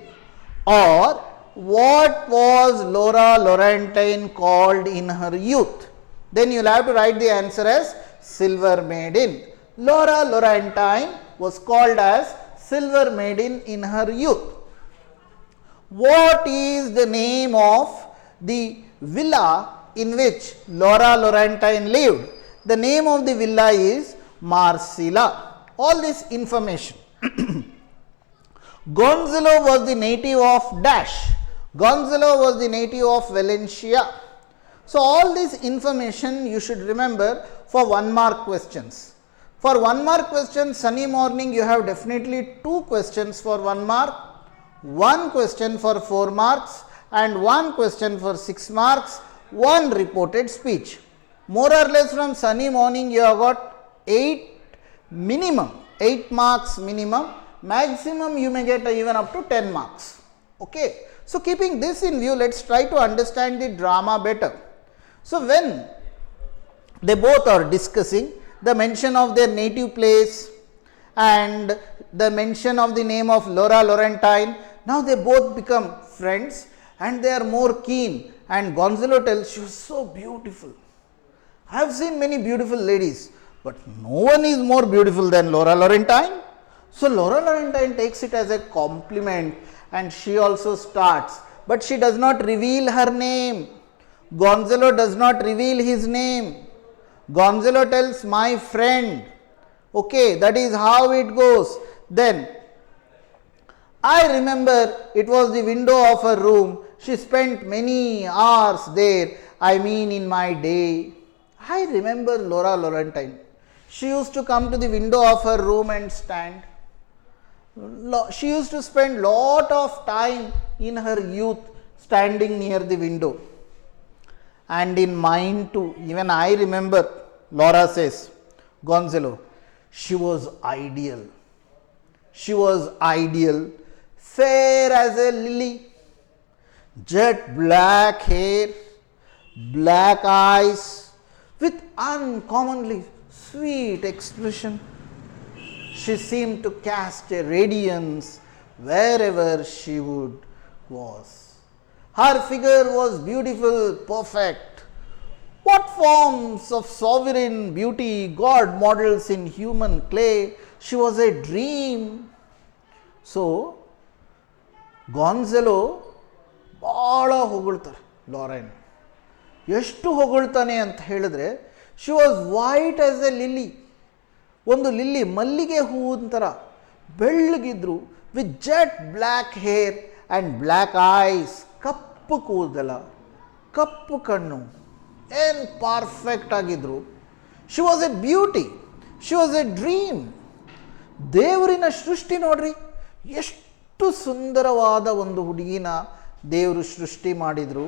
Or what was Laura Laurentine called in her youth? Then you will have to write the answer as Silver Maiden. Laura Laurentine was called as Silver Maiden in her youth. What is the name of the villa in which Laura Laurentine lived? The name of the villa is Marcilla. All this information. Gonzalo was the native of dash. Gonzalo was the native of Valencia. So, all this information you should remember for 1 mark questions. For 1 mark question, sunny morning, you have definitely 2 questions for 1 mark, 1 question for 4 marks, and 1 question for 6 marks, 1 reported speech. More or less from sunny morning, you have got 8 marks minimum, maximum you may get even up to 10 marks. Okay. So, keeping this in view, let us try to understand the drama better. So, when they both are discussing the mention of their native place and the mention of the name of Laura Laurentine, now they both become friends and they are more keen, and Gonzalo tells, she was so beautiful. I have seen many beautiful ladies, but no one is more beautiful than Laura Laurentine. So, Laura Laurentine takes it as a compliment, and she also starts, but she does not reveal her name. Gonzalo does not reveal his name. Gonzalo tells, my friend. Okay, that is how it goes. Then, I remember it was the window of her room. She spent many hours there, I mean in my day. I remember Laura Laurentine. She used to come to the window of her room and stand. She used to spend lot of time in her youth standing near the window. And in mine too, even I remember Laura says, Gonzalo, she was ideal. She was ideal, fair as a lily, jet black hair, black eyes, with uncommonly sweet expression. She seemed to cast a radiance wherever she was. Her figure was beautiful, perfect. What forms of sovereign beauty God models in human clay? She was a dream. So, Gonzalo ಭಾಳ ಹೊಗಳ್ತಾರೆ ಲಾರೆನ್. ಎಷ್ಟು ಹೊಗಳ್ತಾನೆ ಅಂತ ಹೇಳಿದ್ರೆ, she was white as a lily, ಒಂದು lily ಮಲ್ಲಿಗೆ ಹೂವಿನ ಥರ ಬೆಳ್ಳಗಿದ್ರು, with jet black hair and black eyes, ಕಪ್ಪು ಕೂದಲ, ಕಪ್ಪು ಕಣ್ಣು, ಏನು ಪರ್ಫೆಕ್ಟ್ ಆಗಿದ್ರು. She was a beauty, she was a dream. ದೇವರಿನ ಸೃಷ್ಟಿ ನೋಡ್ರಿ, ಎಷ್ಟು ಸುಂದರವಾದ ಒಂದು ಹುಡುಗಿನ ದೇವರು ಸೃಷ್ಟಿ ಮಾಡಿದರು.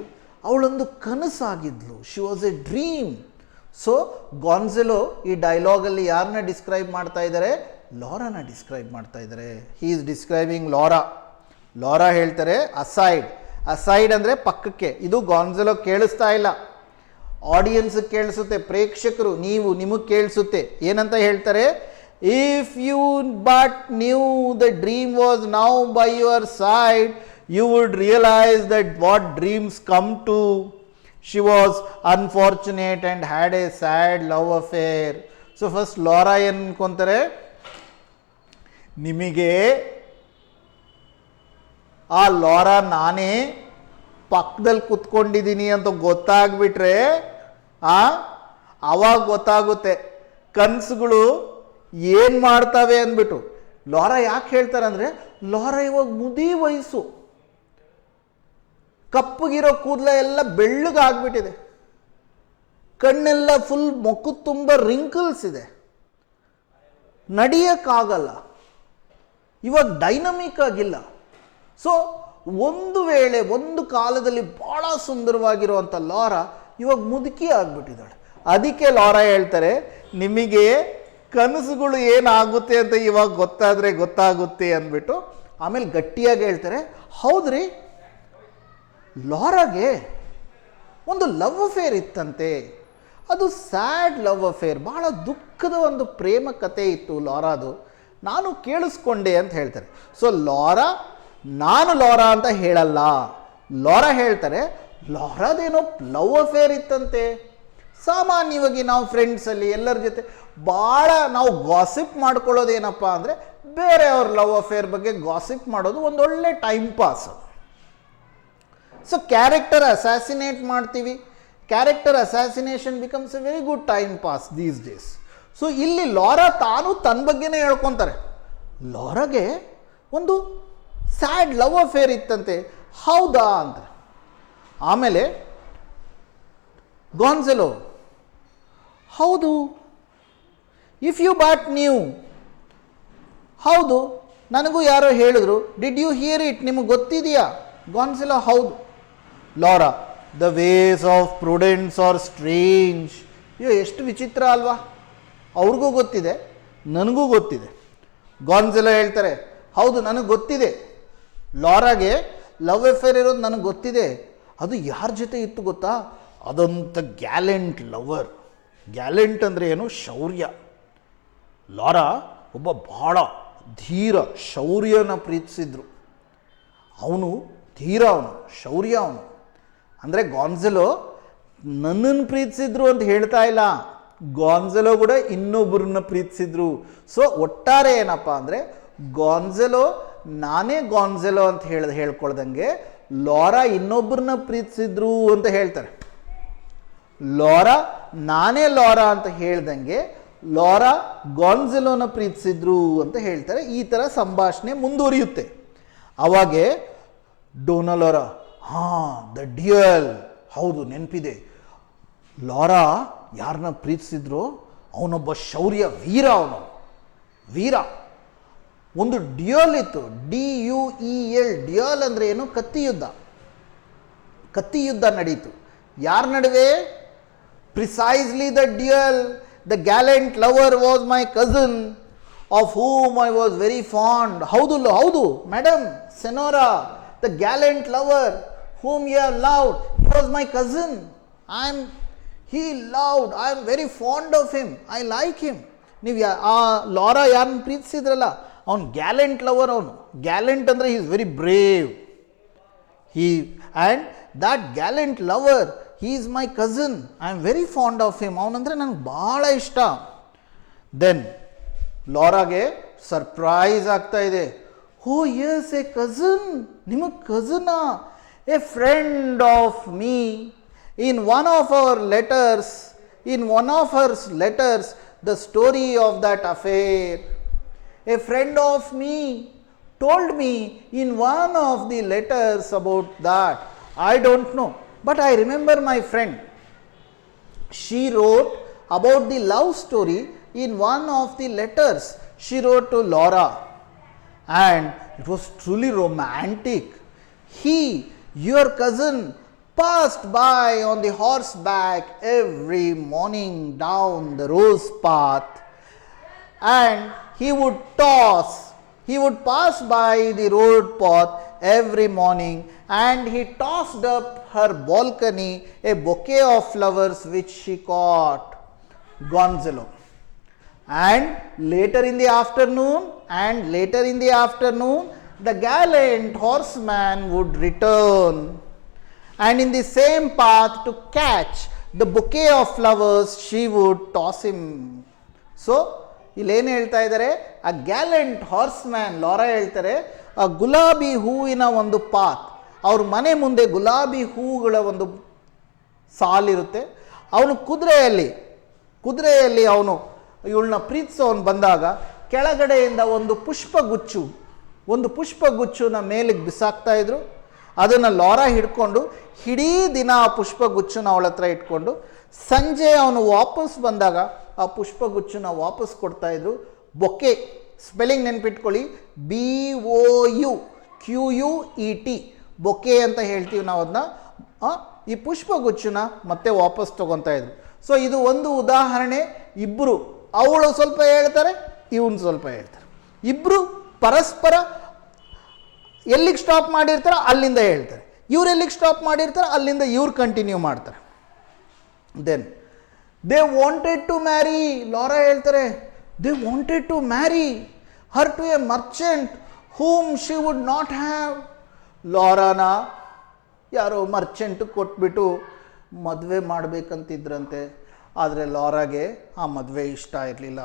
ಅವಳೊಂದು ಕನಸಾಗಿದ್ಲು. She was a dream. So Gonzalo ಈ ಡೈಲಾಗಲ್ಲಿ ಯಾರನ್ನ ಡಿಸ್ಕ್ರೈಬ್ ಮಾಡ್ತಾ ಇದ್ದಾರೆ? ಲಾರಾನ ಡಿಸ್ಕ್ರೈಬ್ ಮಾಡ್ತಾ ಇದ್ದಾರೆ. He is describing Lara. Lara ಹೇಳ್ತಾರೆ ಅಸೈಡ್. ಅಸೈಡ್ ಅಂದರೆ ಪಕ್ಕಕ್ಕೆ. ಇದು ಗಾನ್ಝೆಲೋ ಕೇಳಿಸ್ತಾ ಇಲ್ಲ, ಆಡಿಯನ್ಸ್ಗೆ ಕೇಳಿಸುತ್ತೆ, ಪ್ರೇಕ್ಷಕರು ನಿಮಗೆ ಕೇಳಿಸುತ್ತೆ. ಏನಂತ ಹೇಳ್ತಾರೆ? If you but knew the dream was now by your side, you would realize that what dreams come to. She was unfortunate and had a sad love affair. So first Laura ಏನು ಅನ್ಕೊಂತಾರೆ? ನಿಮಗೆ ಆ Lara ನಾನೇ ಪಕ್ಕದಲ್ಲಿ ಕುತ್ಕೊಂಡಿದ್ದೀನಿ ಅಂತ ಗೊತ್ತಾಗ್ಬಿಟ್ರೆ ಆವಾಗ ಗೊತ್ತಾಗುತ್ತೆ ಕನಸುಗಳು ಏನು ಮಾಡ್ತವೆ ಅಂದ್ಬಿಟ್ಟು. ಲಾರಾ ಯಾಕೆ ಹೇಳ್ತಾರೆ ಅಂದರೆ, ಲಾರಾ ಇವಾಗ ಮುದಿ ವಯಸ್ಸು, ಕಪ್ಪಗಿರೋ ಕೂದಲ ಎಲ್ಲ ಬೆಳ್ಳಗಾಗ್ಬಿಟ್ಟಿದೆ, ಕಣ್ಣೆಲ್ಲ ಫುಲ್ ಮುಖ ತುಂಬ ರಿಂಕಲ್ಸ್ ಇದೆ, ನಡೆಯಕ್ಕಾಗಲ್ಲ, ಇವಾಗ ಡೈನಮಿಕ್ ಆಗಿಲ್ಲ. ಸೊ ಒಂದು ವೇಳೆ ಒಂದು ಕಾಲದಲ್ಲಿ ಭಾಳ ಸುಂದರವಾಗಿರುವಂಥ ಲಾರಾ ಇವಾಗ ಮುದುಕಿ ಆಗ್ಬಿಟ್ಟಿದ್ದಾಳೆ. ಅದಕ್ಕೆ ಲಾರಾ ಹೇಳ್ತಾರೆ, ನಿಮಗೆ ಕನಸುಗಳು ಏನಾಗುತ್ತೆ ಅಂತ ಇವಾಗ ಗೊತ್ತಾದರೆ ಗೊತ್ತಾಗುತ್ತೆ ಅಂದ್ಬಿಟ್ಟು. ಆಮೇಲೆ ಗಟ್ಟಿಯಾಗಿ ಹೇಳ್ತಾರೆ, ಹೌದ್ರಿ, ಲಾರಾಗೆ ಒಂದು ಲವ್ ಅಫೇರ್ ಇತ್ತಂತೆ. ಅದು ಸ್ಯಾಡ್ ಲವ್ ಅಫೇರ್, ಭಾಳ ದುಃಖದ ಒಂದು ಪ್ರೇಮ ಕಥೆ ಇತ್ತು ಲಾರಾದು, ನಾನು ಕೇಳಿಸ್ಕೊಂಡೆ ಅಂತ ಹೇಳ್ತಾರೆ. ಸೊ ನಾನು ಲಾರಾ ಅಂತ ಹೇಳಲ್ಲ. ಲಾರಾ ಹೇಳ್ತಾರೆ, ಲಾರಾದೇನೋ ಲವ್ ಅಫೇರ್ ಇತ್ತಂತೆ. ಸಾಮಾನ್ಯವಾಗಿ ನಾವು ಫ್ರೆಂಡ್ಸಲ್ಲಿ ಎಲ್ಲರ ಜೊತೆ ಭಾಳ ನಾವು ಗಾಸಿಪ್ ಮಾಡ್ಕೊಳ್ಳೋದೇನಪ್ಪ ಅಂದರೆ, ಬೇರೆಯವ್ರ ಲವ್ ಅಫೇರ್ ಬಗ್ಗೆ ಗಾಸಿಪ್ ಮಾಡೋದು ಒಂದೊಳ್ಳೆ time pass. So character assassinate ಮಾಡ್ತೀವಿ. Character assassination becomes a very good time pass these days. So ಇಲ್ಲಿ ಲಾರಾ ತಾನು ತನ್ನ ಬಗ್ಗೆನೇ ಹೇಳ್ಕೊತಾರೆ. ಲಾರಾಗೆ ಒಂದು ಸ್ಯಾಡ್ ಲವ್ ಅಫೇರ್ ಇತ್ತಂತೆ. ಹೌದಾ ಅಂತ. ಆಮೇಲೆ ಗಾನ್ಝೆಲೋ, ಹೌದು, ಇಫ್ ಯು ಬಟ್ ನ್ಯೂ, ಹೌದು, ನನಗೂ ಯಾರೋ ಹೇಳಿದ್ರು. ಡಿಡ್ ಯು ಹಿಯರ್ ಇಟ್, ನಿಮಗೆ ಗೊತ್ತಿದೆಯಾ? ಗಾನ್ಝೆಲೋ, ಹೌದು. Laura, the ways of prudence are strange. ಅಯ್ಯೋ, ಎಷ್ಟು ವಿಚಿತ್ರ ಅಲ್ವಾ? ಅವ್ರಿಗೂ ಗೊತ್ತಿದೆ, ನನಗೂ ಗೊತ್ತಿದೆ. ಗಾನ್ಝೆಲೋ ಹೇಳ್ತಾರೆ, ಹೌದು, ನನಗೆ ಗೊತ್ತಿದೆ, ಲಾರಾಗೆ ಲವ್ ಅಫೇರ್ ಇರೋದು ನನಗೆ ಗೊತ್ತಿದೆ. ಅದು ಯಾರ ಜೊತೆ ಇತ್ತು ಗೊತ್ತಾ? ಅದಂತ ಗ್ಯಾಲೆಂಟ್ ಲವರ್. ಗ್ಯಾಲೆಂಟ್ ಅಂದರೆ ಏನು? ಶೌರ್ಯ. ಲಾರಾ ಒಬ್ಬ ಭಾಳ ಧೀರ ಶೌರ್ಯನ ಪ್ರೀತಿಸಿದ್ರು. ಅವನು ಧೀರ, ಅವನು ಶೌರ್ಯ. ಅವನು ಅಂದರೆ ಗಾನ್ಝೆಲೋ ನನ್ನನ್ನು ಪ್ರೀತಿಸಿದ್ರು ಅಂತ ಹೇಳ್ತಾ ಇಲ್ಲ, ಗಾನ್ಝೆಲೋ ಕೂಡ ಇನ್ನೊಬ್ಬರನ್ನ ಪ್ರೀತಿಸಿದ್ರು. ಸೊ ಒಟ್ಟಾರೆ ಏನಪ್ಪ ಅಂದರೆ, ಗಾನ್ಝೆಲೋ ನಾನೇ ಗಾನ್ಝೆಲೋ ಅಂತ ಹೇಳ್ಕೊಳ್ದಂಗೆ ಲಾರಾ ಇನ್ನೊಬ್ಬರನ್ನ ಪ್ರೀತಿಸಿದ್ರು ಅಂತ ಹೇಳ್ತಾರೆ. ಲಾರಾ ನಾನೇ ಲಾರಾ ಅಂತ ಹೇಳ್ದಂಗೆ ಲಾರಾ ಗಾನ್ಝೆಲೋನ ಪ್ರೀತಿಸಿದ್ರು ಅಂತ ಹೇಳ್ತಾರೆ. ಈ ಥರ ಸಂಭಾಷಣೆ ಮುಂದುವರಿಯುತ್ತೆ. ಅವಾಗೆ ಡೋನಾ ಲಾರಾ, ದ ಡ್ಯುಯಲ್, ಹೌದು ನೆನಪಿದೆ, ಲಾರಾ ಯಾರನ್ನ ಪ್ರೀತಿಸಿದ್ರು? ಅವನೊಬ್ಬ ಶೌರ್ಯ ವೀರ. ಅವನು ವೀರ. ಒಂದು ಡ್ಯುಯಲ್ ಇತ್ತು, DUEL. ಡ್ಯುಯಲ್ ಅಂದರೆ ಏನು? ಕತ್ತಿ ಯುದ್ಧ. ಕತ್ತಿ ಯುದ್ಧ ನಡೀತು. ಯಾರ ನಡುವೆ? Precisely the dual The gallant lover was my cousin, of whom I was very fond. Haudu, Madam Senora, the gallant lover whom you have loved, he was my cousin. He loved, I am very fond of him. I like him. ನೀವು Laura ಯಾರನ್ನ ಪ್ರೀತಿಸಿದ್ರಲ್ಲ, ಅವನು gallant lover. ಅವನು gallant ಅಂದರೆ he is very brave. And that gallant lover, he is my cousin. I am very fond of him. ಅವನಂದರೆ ನನಗೆ ಭಾಳ ಇಷ್ಟ. ದೆನ್ ಲಾರಾಗೆ ಸರ್ಪ್ರೈಸ್ ಆಗ್ತಾ ಇದೆ. Oh yes, a cousin. ನಿಮಗೆ ಕಝನಾ? A friend of me. In one of her letters, the story of that affair, a friend of me told me in one of the letters about that. I don't know, but I remember my friend. She wrote about the love story in one of the letters she wrote to Laura, and it was truly romantic. He, your cousin, passed by on the horseback every morning down the rose path, and he would pass by the road path every morning, and he tossed up her balcony a bouquet of flowers which she caught. Gonzalo. And later in the afternoon, the gallant horseman would return, and in the same path to catch the bouquet of flowers she would toss him. So ಇಲ್ಲೇನು ಹೇಳ್ತಾ ಇದ್ದಾರೆ, ಆ gallant ಹಾರ್ಸ್ಮ್ಯಾನ್ Lara ಹೇಳ್ತಾರೆ, ಆ ಗುಲಾಬಿ ಹೂವಿನ ಒಂದು path, ಅವ್ರ ಮನೆ ಮುಂದೆ ಗುಲಾಬಿ ಹೂಗಳ ಒಂದು ಸಾಲಿರುತ್ತೆ. ಅವನು ಕುದುರೆಯಲ್ಲಿ ಅವನು ಇವಳನ್ನ ಪ್ರೀತಿಸೋನು ಬಂದಾಗ ಕೆಳಗಡೆಯಿಂದ ಒಂದು ಪುಷ್ಪಗುಚ್ಚುನ ಮೇಲಿಗೆ ಬಿಸಾಕ್ತಾ ಇದ್ರು. ಅದನ್ನು ಲಾರಾ ಹಿಡ್ಕೊಂಡು ಇಡೀ ದಿನ ಆ ಪುಷ್ಪಗುಚ್ಚನ ಅವಳ ಹತ್ರ ಇಟ್ಕೊಂಡು ಸಂಜೆ ಅವನು ವಾಪಸ್ ಬಂದಾಗ ಆ ಪುಷ್ಪಗುಚ್ಚನ ವಾಪಸ್ ಕೊಡ್ತಾ ಇದ್ರು. ಬೊಕ್ಕೆ, ಸ್ಪೆಲ್ಲಿಂಗ್ ನೆನ್ಪಿಟ್ಕೊಳ್ಳಿ, BOUQUET, ಬೊಕ್ಕೆ ಅಂತ ಹೇಳ್ತೀವಿ ನಾವು ಅದನ್ನ. ಈ ಪುಷ್ಪಗುಚ್ಚನ ಮತ್ತೆ ವಾಪಸ್ ತಗೊತಾ ಇದ್ರು. ಸೊ ಇದು ಒಂದು ಉದಾಹರಣೆ. ಇಬ್ಬರು, ಅವಳು ಸ್ವಲ್ಪ ಹೇಳ್ತಾರೆ, ಇವನು ಸ್ವಲ್ಪ ಹೇಳ್ತಾರೆ, ಇಬ್ಬರು ಪರಸ್ಪರ ಎಲ್ಲಿಗೆ ಸ್ಟಾಪ್ ಮಾಡಿರ್ತಾರೆ ಅಲ್ಲಿಂದ ಹೇಳ್ತಾರೆ, ಇವ್ರು ಎಲ್ಲಿಗೆ ಸ್ಟಾಪ್ ಮಾಡಿರ್ತಾರೆ ಅಲ್ಲಿಂದ ಇವ್ರು ಕಂಟಿನ್ಯೂ ಮಾಡ್ತಾರೆ. Then they wanted to marry. Laura ಹೇಳ್ತಾರೆ, they wanted to marry her to a merchant whom she would not have. ಲಾರಾನ ಯಾರೋ ಮರ್ಚೆಂಟ್ ಕೊಟ್ಬಿಟ್ಟು ಮದುವೆ ಮಾಡಬೇಕಂತಿದ್ರಂತೆ. ಆದರೆ ಲಾರಾಗೆ ಆ ಮದುವೆ ಇಷ್ಟ ಇರಲಿಲ್ಲ.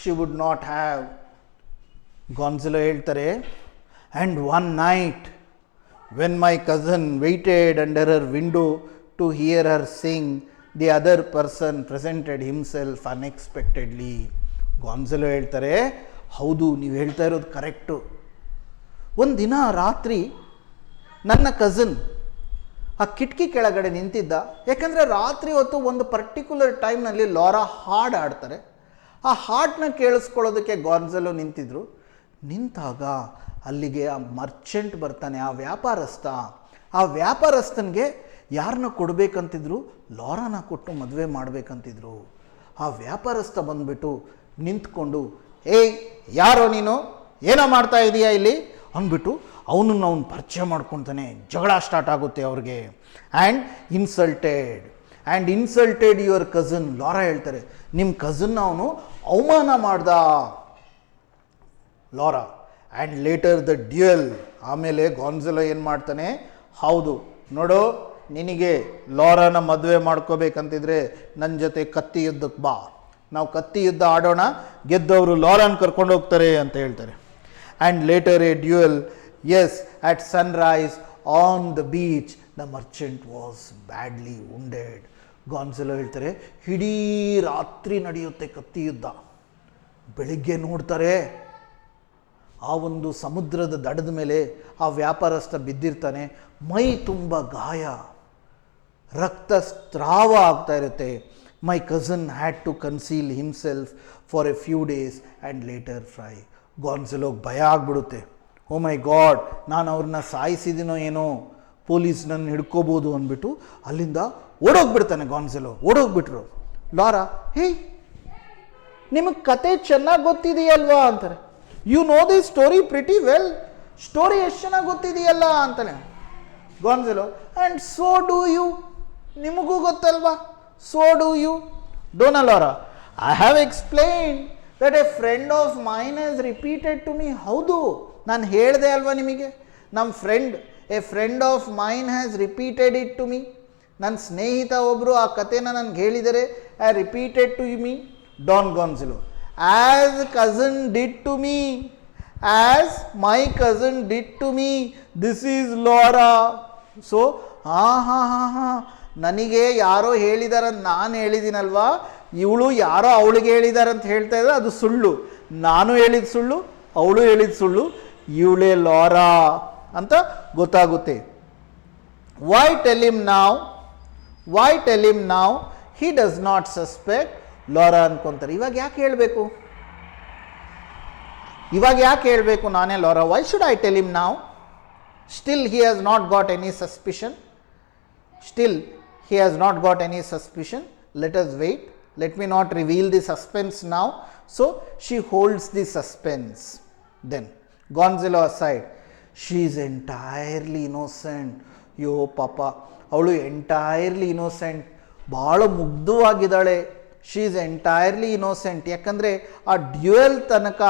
She would not have. Gonzalo ಹೇಳ್ತಾರೆ, and one night when my cousin waited under her window to hear her sing, the other person presented himself unexpectedly. ಗಾನ್ಜಲೋ ಹೇಳ್ತಾರೆ, ಹೌದು, ನೀವು ಹೇಳ್ತಾ ಇರೋದು ಕರೆಕ್ಟು. ಒಂದು ದಿನ ರಾತ್ರಿ ನನ್ನ ಕಝನ್ ಆ ಕಿಟಕಿ ಕೆಳಗಡೆ ನಿಂತಿದ್ದ. ಯಾಕಂದರೆ ರಾತ್ರಿ ಹೊತ್ತು ಒಂದು ಪರ್ಟಿಕ್ಯುಲರ್ ಟೈಮ್ನಲ್ಲಿ ಲಾರಾ ಹಾಡು ಆಡ್ತಾರೆ. ಆ ಹಾಡನ್ನ ಕೇಳಿಸ್ಕೊಳ್ಳೋದಕ್ಕೆ ಗಾನ್ಜಲೋ ನಿಂತಾಗ ಅಲ್ಲಿಗೆ ಆ ಮರ್ಚೆಂಟ್ ಬರ್ತಾನೆ, ಆ ವ್ಯಾಪಾರಸ್ಥನಿಗೆ ಯಾರನ್ನ ಕೊಡಬೇಕಂತಿದ್ರು, ಲಾರಾನ ಕೊಟ್ಟು ಮದುವೆ ಮಾಡಬೇಕಂತಿದ್ರು. ಆ ವ್ಯಾಪಾರಸ್ಥ ಬಂದ್ಬಿಟ್ಟು ನಿಂತ್ಕೊಂಡು, ಏಯ್ ಯಾರೋ ನೀನು, ಏನೋ ಮಾಡ್ತಾ ಇದೀಯಾ ಇಲ್ಲಿ ಅಂದ್ಬಿಟ್ಟು ಅವನನ್ನು ಪರಿಚಯ ಮಾಡ್ಕೊತಾನೆ. ಜಗಳ ಸ್ಟಾರ್ಟ್ ಆಗುತ್ತೆ ಅವ್ರಿಗೆ. And insulted your ಕಝನ್. ಲಾರಾ ಹೇಳ್ತಾರೆ, ನಿಮ್ಮ ಕಝನ್ನ ಅವನು ಅವಮಾನ ಮಾಡ್ದ Lara. And later the dual. ಆಮೇಲೆ ಗಾನ್ಜಲೋ ಏನು ಮಾಡ್ತಾನೆ, ಹೌದು ನೋಡು, ನಿನಗೆ ಲಾರಾನ ಮದುವೆ ಮಾಡ್ಕೋಬೇಕಂತಿದ್ರೆ ನನ್ನ ಜೊತೆ ಕತ್ತಿ ಯುದ್ಧಕ್ಕೆ ಬಾ, ನಾವು ಕತ್ತಿ ಯುದ್ಧ ಆಡೋಣ, ಗೆದ್ದವರು ಲಾರಾನ ಕರ್ಕೊಂಡು ಹೋಗ್ತಾರೆ ಅಂತ ಹೇಳ್ತಾರೆ. And later a duel, yes, at sunrise on the beach the merchant was badly wounded. Gonzalo ಹೇಳ್ತಾರೆ, ಇಡೀ ರಾತ್ರಿ ನಡೆಯುತ್ತೆ ಕತ್ತಿ ಯುದ್ಧ. ಬೆಳಿಗ್ಗೆ ನೋಡ್ತಾರೆ, ಆ ಒಂದು ಸಮುದ್ರದ ದಡದ ಮೇಲೆ ಆ ವ್ಯಾಪಾರಸ್ಥ ಬಿದ್ದಿರ್ತಾನೆ, ಮೈ ತುಂಬ ಗಾಯ, ರಕ್ತಸ್ರಾವ ಆಗ್ತಾ ಇರುತ್ತೆ. My cousin had to conceal himself for a few days and later fly. ಗಾನ್ಜಲೋಗೆ ಭಯ ಆಗ್ಬಿಡುತ್ತೆ, ಓ ಮೈ ಗಾಡ್, ನಾನು ಅವ್ರನ್ನ ಸಾಯಿಸಿದಿನೋ ಏನೋ, ಪೊಲೀಸ್ ನನ್ನ ಹಿಡ್ಕೋಬೋದು ಅಂದ್ಬಿಟ್ಟು ಅಲ್ಲಿಂದ ಓಡೋಗ್ಬಿಡ್ತಾನೆ ಗಾನ್ಜಲೋ. ಓಡೋಗ್ಬಿಟ್ರು. ಲಾರಾ, ಹೇ ನಿಮಗೆ ಕತೆ ಚೆನ್ನಾಗಿ ಗೊತ್ತಿದೆಯಲ್ವಾ ಅಂತಾರೆ. You know the story pretty well, story ಎಷ್ಟು ಚೆನ್ನಾಗಿ ಗೊತ್ತಿದೆಯಲ್ಲ ಅಂತಾನೆ Gonzalo. And so do you, ನಿಮಗೂ ಗೊತ್ತಲ್ವಾ, so do you. Doña Laura, I have explain that a friend of mine has repeated to me. ಹೌದು, ನಾನು ಹೇಳಿದೆ ಅಲ್ವಾ ನಿಮಗೆ, ನಮ್ಮ friend, a friend of mine has repeated it to me. ನನ್ನ ಸ್ನೇಹಿತ ಒಬ್ಬರು ಆ ಕಥೆನ ನನಗೆ ಹೇಳಿದರೆ, I repeated to me. Don Gonzalo, as ಕಝನ್ did to me, as my cousin did to me, this is Laura. So ಹಾಂ, ನನಗೆ ಯಾರೋ ಹೇಳಿದಾರಂತ ನಾನು ಹೇಳಿದ್ದೀನಲ್ವಾ, ಇವಳು ಯಾರೋ ಅವಳಿಗೆ ಹೇಳಿದಾರಂತ ಹೇಳ್ತಾ ಇದ್ದಾರೆ, ಅದು ಸುಳ್ಳು. ನಾನು ಹೇಳಿದ ಸುಳ್ಳು, ಅವಳು ಹೇಳಿದ ಸುಳ್ಳು, ಇವಳೇ ಲೋರಾ ಅಂತ ಗೊತ್ತಾಗುತ್ತೆ. Why tell him now, why tell him now, he does not suspect. Laura ಅನ್ಕೊಂತಾರೆ. ಇವಾಗ ಯಾಕೆ ಹೇಳಬೇಕು, ಇವಾಗ ಯಾಕೆ ಹೇಳಬೇಕು ನಾನೇ Laura? Why should I tell him now? Still he has not got any suspicion, still he has not got any suspicion. Let us wait, let me not reveal the suspense now. So she holds the suspense. Then Gonzalo aside, she is entirely innocent. Yo papa, avಳು entirely innocent, ಬಹಳ ಮುಗ್ಧವಾಗಿದ್ದಾಳೆ. she is entirely innocent. ಯಾಕಂದರೆ ಆ dual ತನಕ,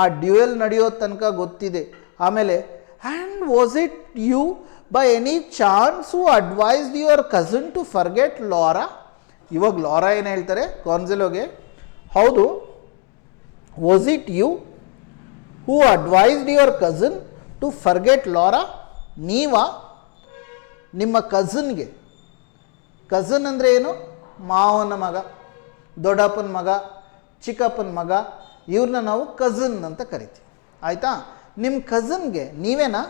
ಆ dual ನಡೆಯೋ ತನಕ ಗೊತ್ತಿದೆ. ಆಮೇಲೆ and was it you by any chance who advised your cousin to forget Laura? ಇವಾಗ ಲಾರಾ ಏನು ಹೇಳ್ತಾರೆ ಗಾನ್ಜೆಲೋಗೆ, ಹೌದು, was it you who advised your cousin to forget Laura? ನೀವಾ ನಿಮ್ಮ ಕಝನ್ಗೆ, ಕಝನ್ ಅಂದರೆ ಏನು, ಮಾವನ ಮಗ, ದೊಡ್ಡಪ್ಪನ ಮಗ, ಚಿಕ್ಕಪ್ಪನ ಮಗ, ಇವ್ರನ್ನ ನಾವು ಕಝನ್ ಅಂತ ಕರಿತೀವಿ. ಆಯಿತಾ? ನಿಮ್ಮ ಕಝನ್ಗೆ ನೀವೇನಾ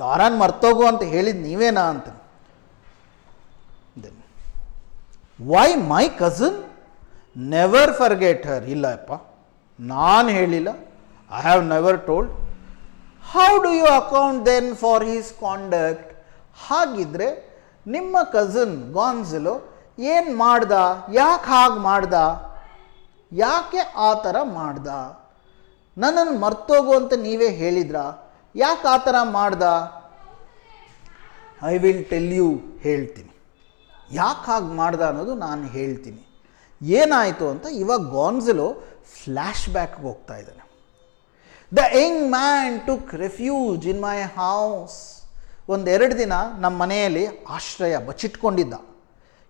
ಲಾರಾನ್ ಮರ್ತೋಗು ಅಂತ ಹೇಳಿದ್ದು ನೀವೇನಾ ಅಂತ. Then why my cousin never forget her. ಇಲ್ಲಪ್ಪ, ನಾನು ಹೇಳಿಲ್ಲ, I have never told. How do you account then for his conduct? ಹಾಗಿದ್ರೆ ನಿಮ್ಮ ಕಝನ್ ಗಾನ್ಜೆಲೋ ಏನು ಮಾಡ್ದ, ಯಾಕೆ ಹಾಗೆ ಮಾಡ್ದ, ಯಾಕೆ ಆ ಥರ ಮಾಡ್ದ? ನನ್ನನ್ನು ಮರ್ತೋಗು ಅಂತ ನೀವೇ ಹೇಳಿದ್ರಾ, ಯಾಕೆ ಆ ಥರ ಮಾಡ್ದ? ಐ ವಿಲ್ ಟೆಲ್ ಯು, ಹೇಳ್ತೀನಿ, ಯಾಕೆ ಹಾಗೆ ಮಾಡ್ದ ಅನ್ನೋದು ನಾನು ಹೇಳ್ತೀನಿ. ಏನಾಯಿತು ಅಂತ ಇವಾಗ ಗಾನ್ಜೆಲೋ ಫ್ಲ್ಯಾಶ್ ಬ್ಯಾಕ್ಗೆ ಹೋಗ್ತಾ ಇದ್ದಾನೆ. The young man took refuge in my house. ಒಂದೆರಡು ದಿನ ನಮ್ಮ ಮನೆಯಲ್ಲಿ ಆಶ್ರಯ ಬಚ್ಚಿಟ್ಕೊಂಡಿದ್ದ.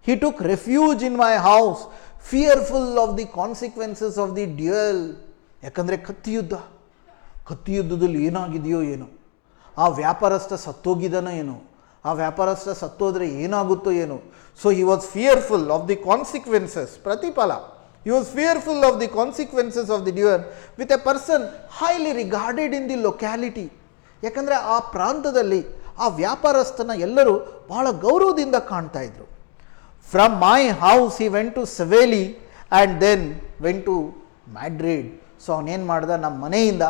He took refuge in my house fearful of the consequences of the duel. ಯಾಕಂದರೆ ಕತ್ತಿಯುದ್ಧದಲ್ಲಿ ಏನಾಗಿದೆಯೋ ಏನೋ, ಆ ವ್ಯಾಪಾರಸ್ಥ ಸತ್ತೋಗಿದ್ದಾನೋ ಏನೋ, ಆ ವ್ಯಾಪಾರಸ್ಥ ಸತ್ತೋದ್ರೆ ಏನಾಗುತ್ತೋ ಏನೋ. So he was fearful of the consequences, ಪ್ರತಿಫಲ. He was fearful of the consequences of the duel with a person highly regarded in the locality. ಯಾಕಂದರೆ ಆ ಪ್ರಾಂತದಲ್ಲಿ ಆ ವ್ಯಾಪಾರಸ್ಥನ ಎಲ್ಲರೂ ಬಹಳ ಗೌರವದಿಂದ ಕಾಣ್ತಾ ಇದ್ರು. From my house he went to Seville and then went to Madrid. So ಅವನೇನು ಮಾಡ್ದ, ನಮ್ಮ ಮನೆಯಿಂದ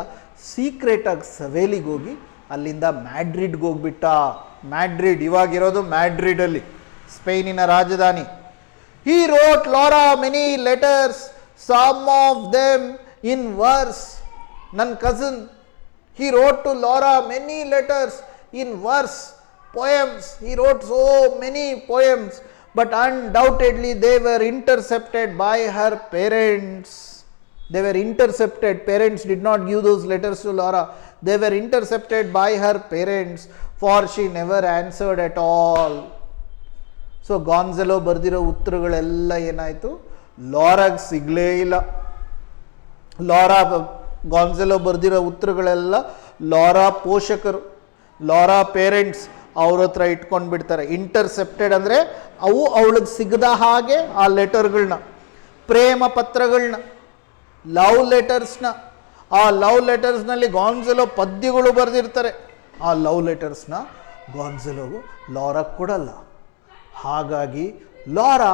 ಸೀಕ್ರೆಟಾಗಿ ಸವೇಲಿಗೆ ಹೋಗಿ ಅಲ್ಲಿಂದ ಮ್ಯಾಡ್ರಿಡ್ಗೆ ಹೋಗ್ಬಿಟ್ಟ. ಮ್ಯಾಡ್ರಿಡ್ ಇವಾಗಿರೋದು ಮ್ಯಾಡ್ರಿಡಲ್ಲಿ, ಸ್ಪೇನಿನ ರಾಜಧಾನಿ. He wrote Laura many letters, some of them in verse. ನನ್ನ cousin, he wrote to Laura many letters in verse, poems. He wrote so many poems, but undoubtedly they were intercepted by her parents. They were intercepted. Parents did not give those letters to Laura. They were intercepted by her parents, for she never answered at all. So ಗಾನ್ಜೆಲೋ ಬರೆದಿರೋ ಉತ್ತರಗಳೆಲ್ಲ ಏನಾಯಿತು, ಲಾರಾಗೆ ಸಿಗಲೇ ಇಲ್ಲ. ಗಾನ್ಜೆಲೋ ಬರೆದಿರೋ ಉತ್ತರಗಳೆಲ್ಲ Lara ಪೋಷಕರು, Lara parents ಅವ್ರ ಹತ್ರ ಇಟ್ಕೊಂಡು ಬಿಡ್ತಾರೆ. Intercepted ಅಂದರೆ ಅವು ಅವಳಿಗೆ ಸಿಗದ ಹಾಗೆ ಆ ಲೆಟರ್ಗಳನ್ನ, ಪ್ರೇಮ ಪತ್ರಗಳನ್ನ, ಲವ್ ಲೆಟರ್ಸ್ನ, ಆ ಲವ್ ಲೆಟರ್ಸ್ನಲ್ಲಿ ಗಾನ್ಜೆಲೋ ಪದ್ಯಗಳು ಬರೆದಿರ್ತಾರೆ. ಆ ಲವ್ ಲೆಟರ್ಸ್ನ ಗಾನ್ಜೆಲೋಗೂ ಲಾರಾ ಕೊಡಲ್ಲ. ಹಾಗಾಗಿ ಲಾರಾ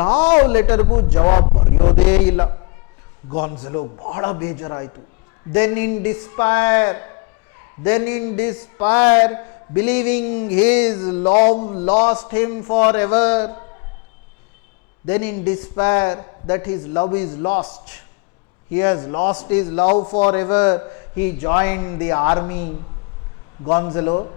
ಯಾವ ಲೆಟರ್ಗೂ ಜವಾಬ್ ಬರೆಯೋದೇ ಇಲ್ಲ. ಗಾನ್ಜೆಲೋ ಬಹಳ ಬೇಜಾರಾಯಿತು. Then in despair, believing his love lost him forever, Then in despair that his love is lost, he has lost his love forever, he joined the army. Gonzalo,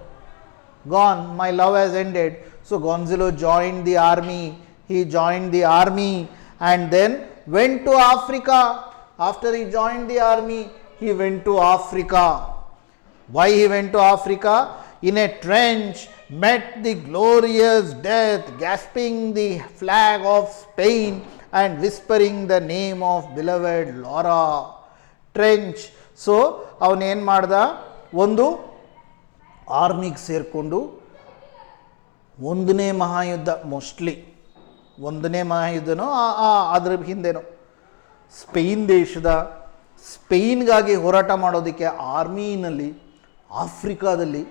gone, my love has ended. So Gonzalo joined the army. He joined the army and then went to Africa. After he joined the army, he went to Africa. Why he went to Africa? In a trench, met the glorious death, gasping the flag of Spain and whispering the name of beloved Laura. Trench. So ಅವನೇನು ಮಾಡ್ದ, ಒಂದು ಆರ್ಮಿಗೆ ಸೇರಿಕೊಂಡು ಒಂದನೇ ಮಹಾಯುದ್ಧ, mostly ಒಂದನೇ ಮಹಾಯುದ್ಧನೋ ಅದ್ರ ಹಿಂದೆನೋ ಸ್ಪೇನ್ಗಾಗಿ ಹೋರಾಟ ಮಾಡೋದಕ್ಕೆ ಆರ್ಮಿನಲ್ಲಿ ಆಫ್ರಿಕಾದಲ್ಲಿ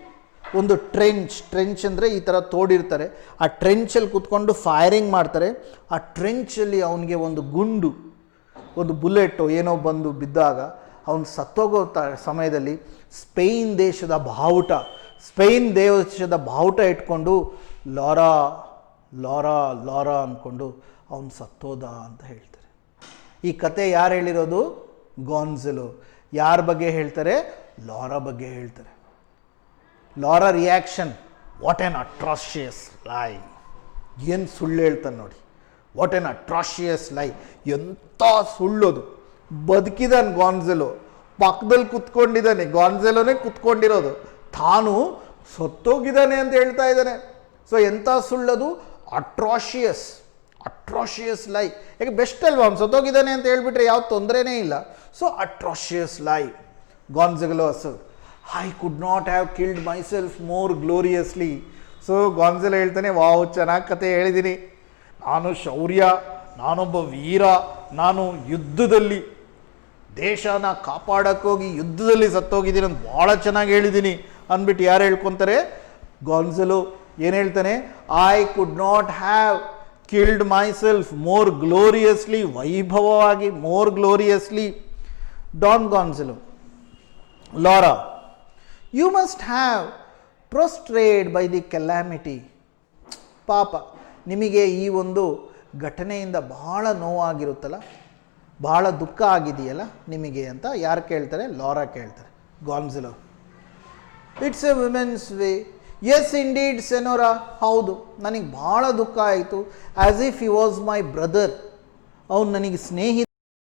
ಒಂದು ಟ್ರೆಂಚ್ ಅಂದರೆ ಈ ಥರ ತೋಡಿರ್ತಾರೆ, ಆ ಟ್ರೆಂಚಲ್ಲಿ ಕೂತ್ಕೊಂಡು ಫೈರಿಂಗ್ ಮಾಡ್ತಾರೆ. ಆ ಟ್ರೆಂಚಲ್ಲಿ ಅವನಿಗೆ ಒಂದು ಗುಂಡು, ಒಂದು ಬುಲೆಟು ಏನೋ ಬಂದು ಬಿದ್ದಾಗ ಅವನು ಸತ್ತೋಗೋ ಸಮಯದಲ್ಲಿ ಸ್ಪೇನ್ ದೇಶದ ಬಾವುಟ ಇಟ್ಕೊಂಡು ಲಾರಾ ಲಾರಾ ಲಾರಾ ಅಂದ್ಕೊಂಡು ಅವನು ಸತ್ತೋದ ಅಂತ ಹೇಳ್ತಾರೆ. ಈ ಕತೆ ಯಾರು ಹೇಳಿರೋದು? ಗಾನ್ಜಲೋ. ಯಾರ ಬಗ್ಗೆ ಹೇಳ್ತಾರೆ? ಲಾರಾ ಬಗ್ಗೆ ಹೇಳ್ತಾರೆ. ಲಾರಾ ರಿಯಾಕ್ಷನ್, ವಾಟ್ ಆನ್ ಅಟ್ರಾಷಿಯಸ್ ಲೈ. ಏನು ಸುಳ್ಳು ಹೇಳ್ತಾನೆ ನೋಡಿ, ವಾಟ್ ಆನ್ ಅಟ್ರಾಷಿಯಸ್ ಲೈ. ಎಂಥ ಸುಳ್ಳೋದು. ಬದುಕಿದಾನೆ ಗಾನ್ಜಲೋ, ಪಕ್ಕದಲ್ಲಿ ಕುತ್ಕೊಂಡಿದ್ದಾನೆ, ಗಾನ್ಜಲೋನೇ ಕುತ್ಕೊಂಡಿರೋದು, ತಾನು ಸತ್ತೋಗಿದ್ದಾನೆ ಅಂತ ಹೇಳ್ತಾ ಇದ್ದಾನೆ. ಸೊ ಎಂಥ ಸುಳ್ಳದು, ಅಟ್ರಾಷಿಯಸ್ ಲೈ. ಯಾಕೆ ಬೆಸ್ಟ್ ಅಲ್ವಾ, ಅವ್ನು ಸತ್ತೋಗಿದ್ದಾನೆ ಅಂತ ಹೇಳ್ಬಿಟ್ರೆ ಯಾವ ತೊಂದರೆನೇ ಇಲ್ಲ. So atrocious lie. ಗಾನ್ಜಲೋ ಅಸರ್, I could not have killed myself more gloriously. So Gonzalo ಹೇಳ್ತಾನೆ, ವಾವ್ ಚೆನ್ನಾಗಿ ಕತೆ ಹೇಳಿದ್ದೀನಿ, ನಾನು ಶೌರ್ಯ, ನಾನೊಬ್ಬ ವೀರ, ನಾನು ಯುದ್ಧದಲ್ಲಿ ದೇಶನ ಕಾಪಾಡೋಕ್ಕೋಗಿ ಯುದ್ಧದಲ್ಲಿ ಸತ್ತೋಗಿದ್ದೀನಿ ಅಂತ ಭಾಳ ಚೆನ್ನಾಗಿ ಹೇಳಿದ್ದೀನಿ ಅಂದ್ಬಿಟ್ಟು ಯಾರು ಹೇಳ್ಕೊತಾರೆ? ಗಾನ್ಜಲೋ ಏನು ಹೇಳ್ತಾನೆ? I could not have killed myself more gloriously, ವೈಭವವಾಗಿ, more gloriously. Don Gonzalo, Laura, you must have prostrated by the calamity. ಪಾಪ ನಿಮಗೆ ಈ ಒಂದು ಘಟನೆಯಿಂದ ಬಹಳ ನೋವಾಗಿರುತ್ತಲ್ಲ, ಬಹಳ ದುಃಖ ಆಗಿದೆಯಲ್ಲ ನಿಮಗೆ ಅಂತ ಯಾರು ಕೇಳ್ತಾರೆ? ಲಾರಾ ಕೇಳ್ತಾರೆ. Gonzalo, it's a women's way. Yes indeed senora, ಹೌದು ನನಗೆ ಭಾಳ ದುಃಖ ಆಯಿತು. As if he was my brother, ಅವನು ನನಗೆ ಸ್ನೇಹಿತ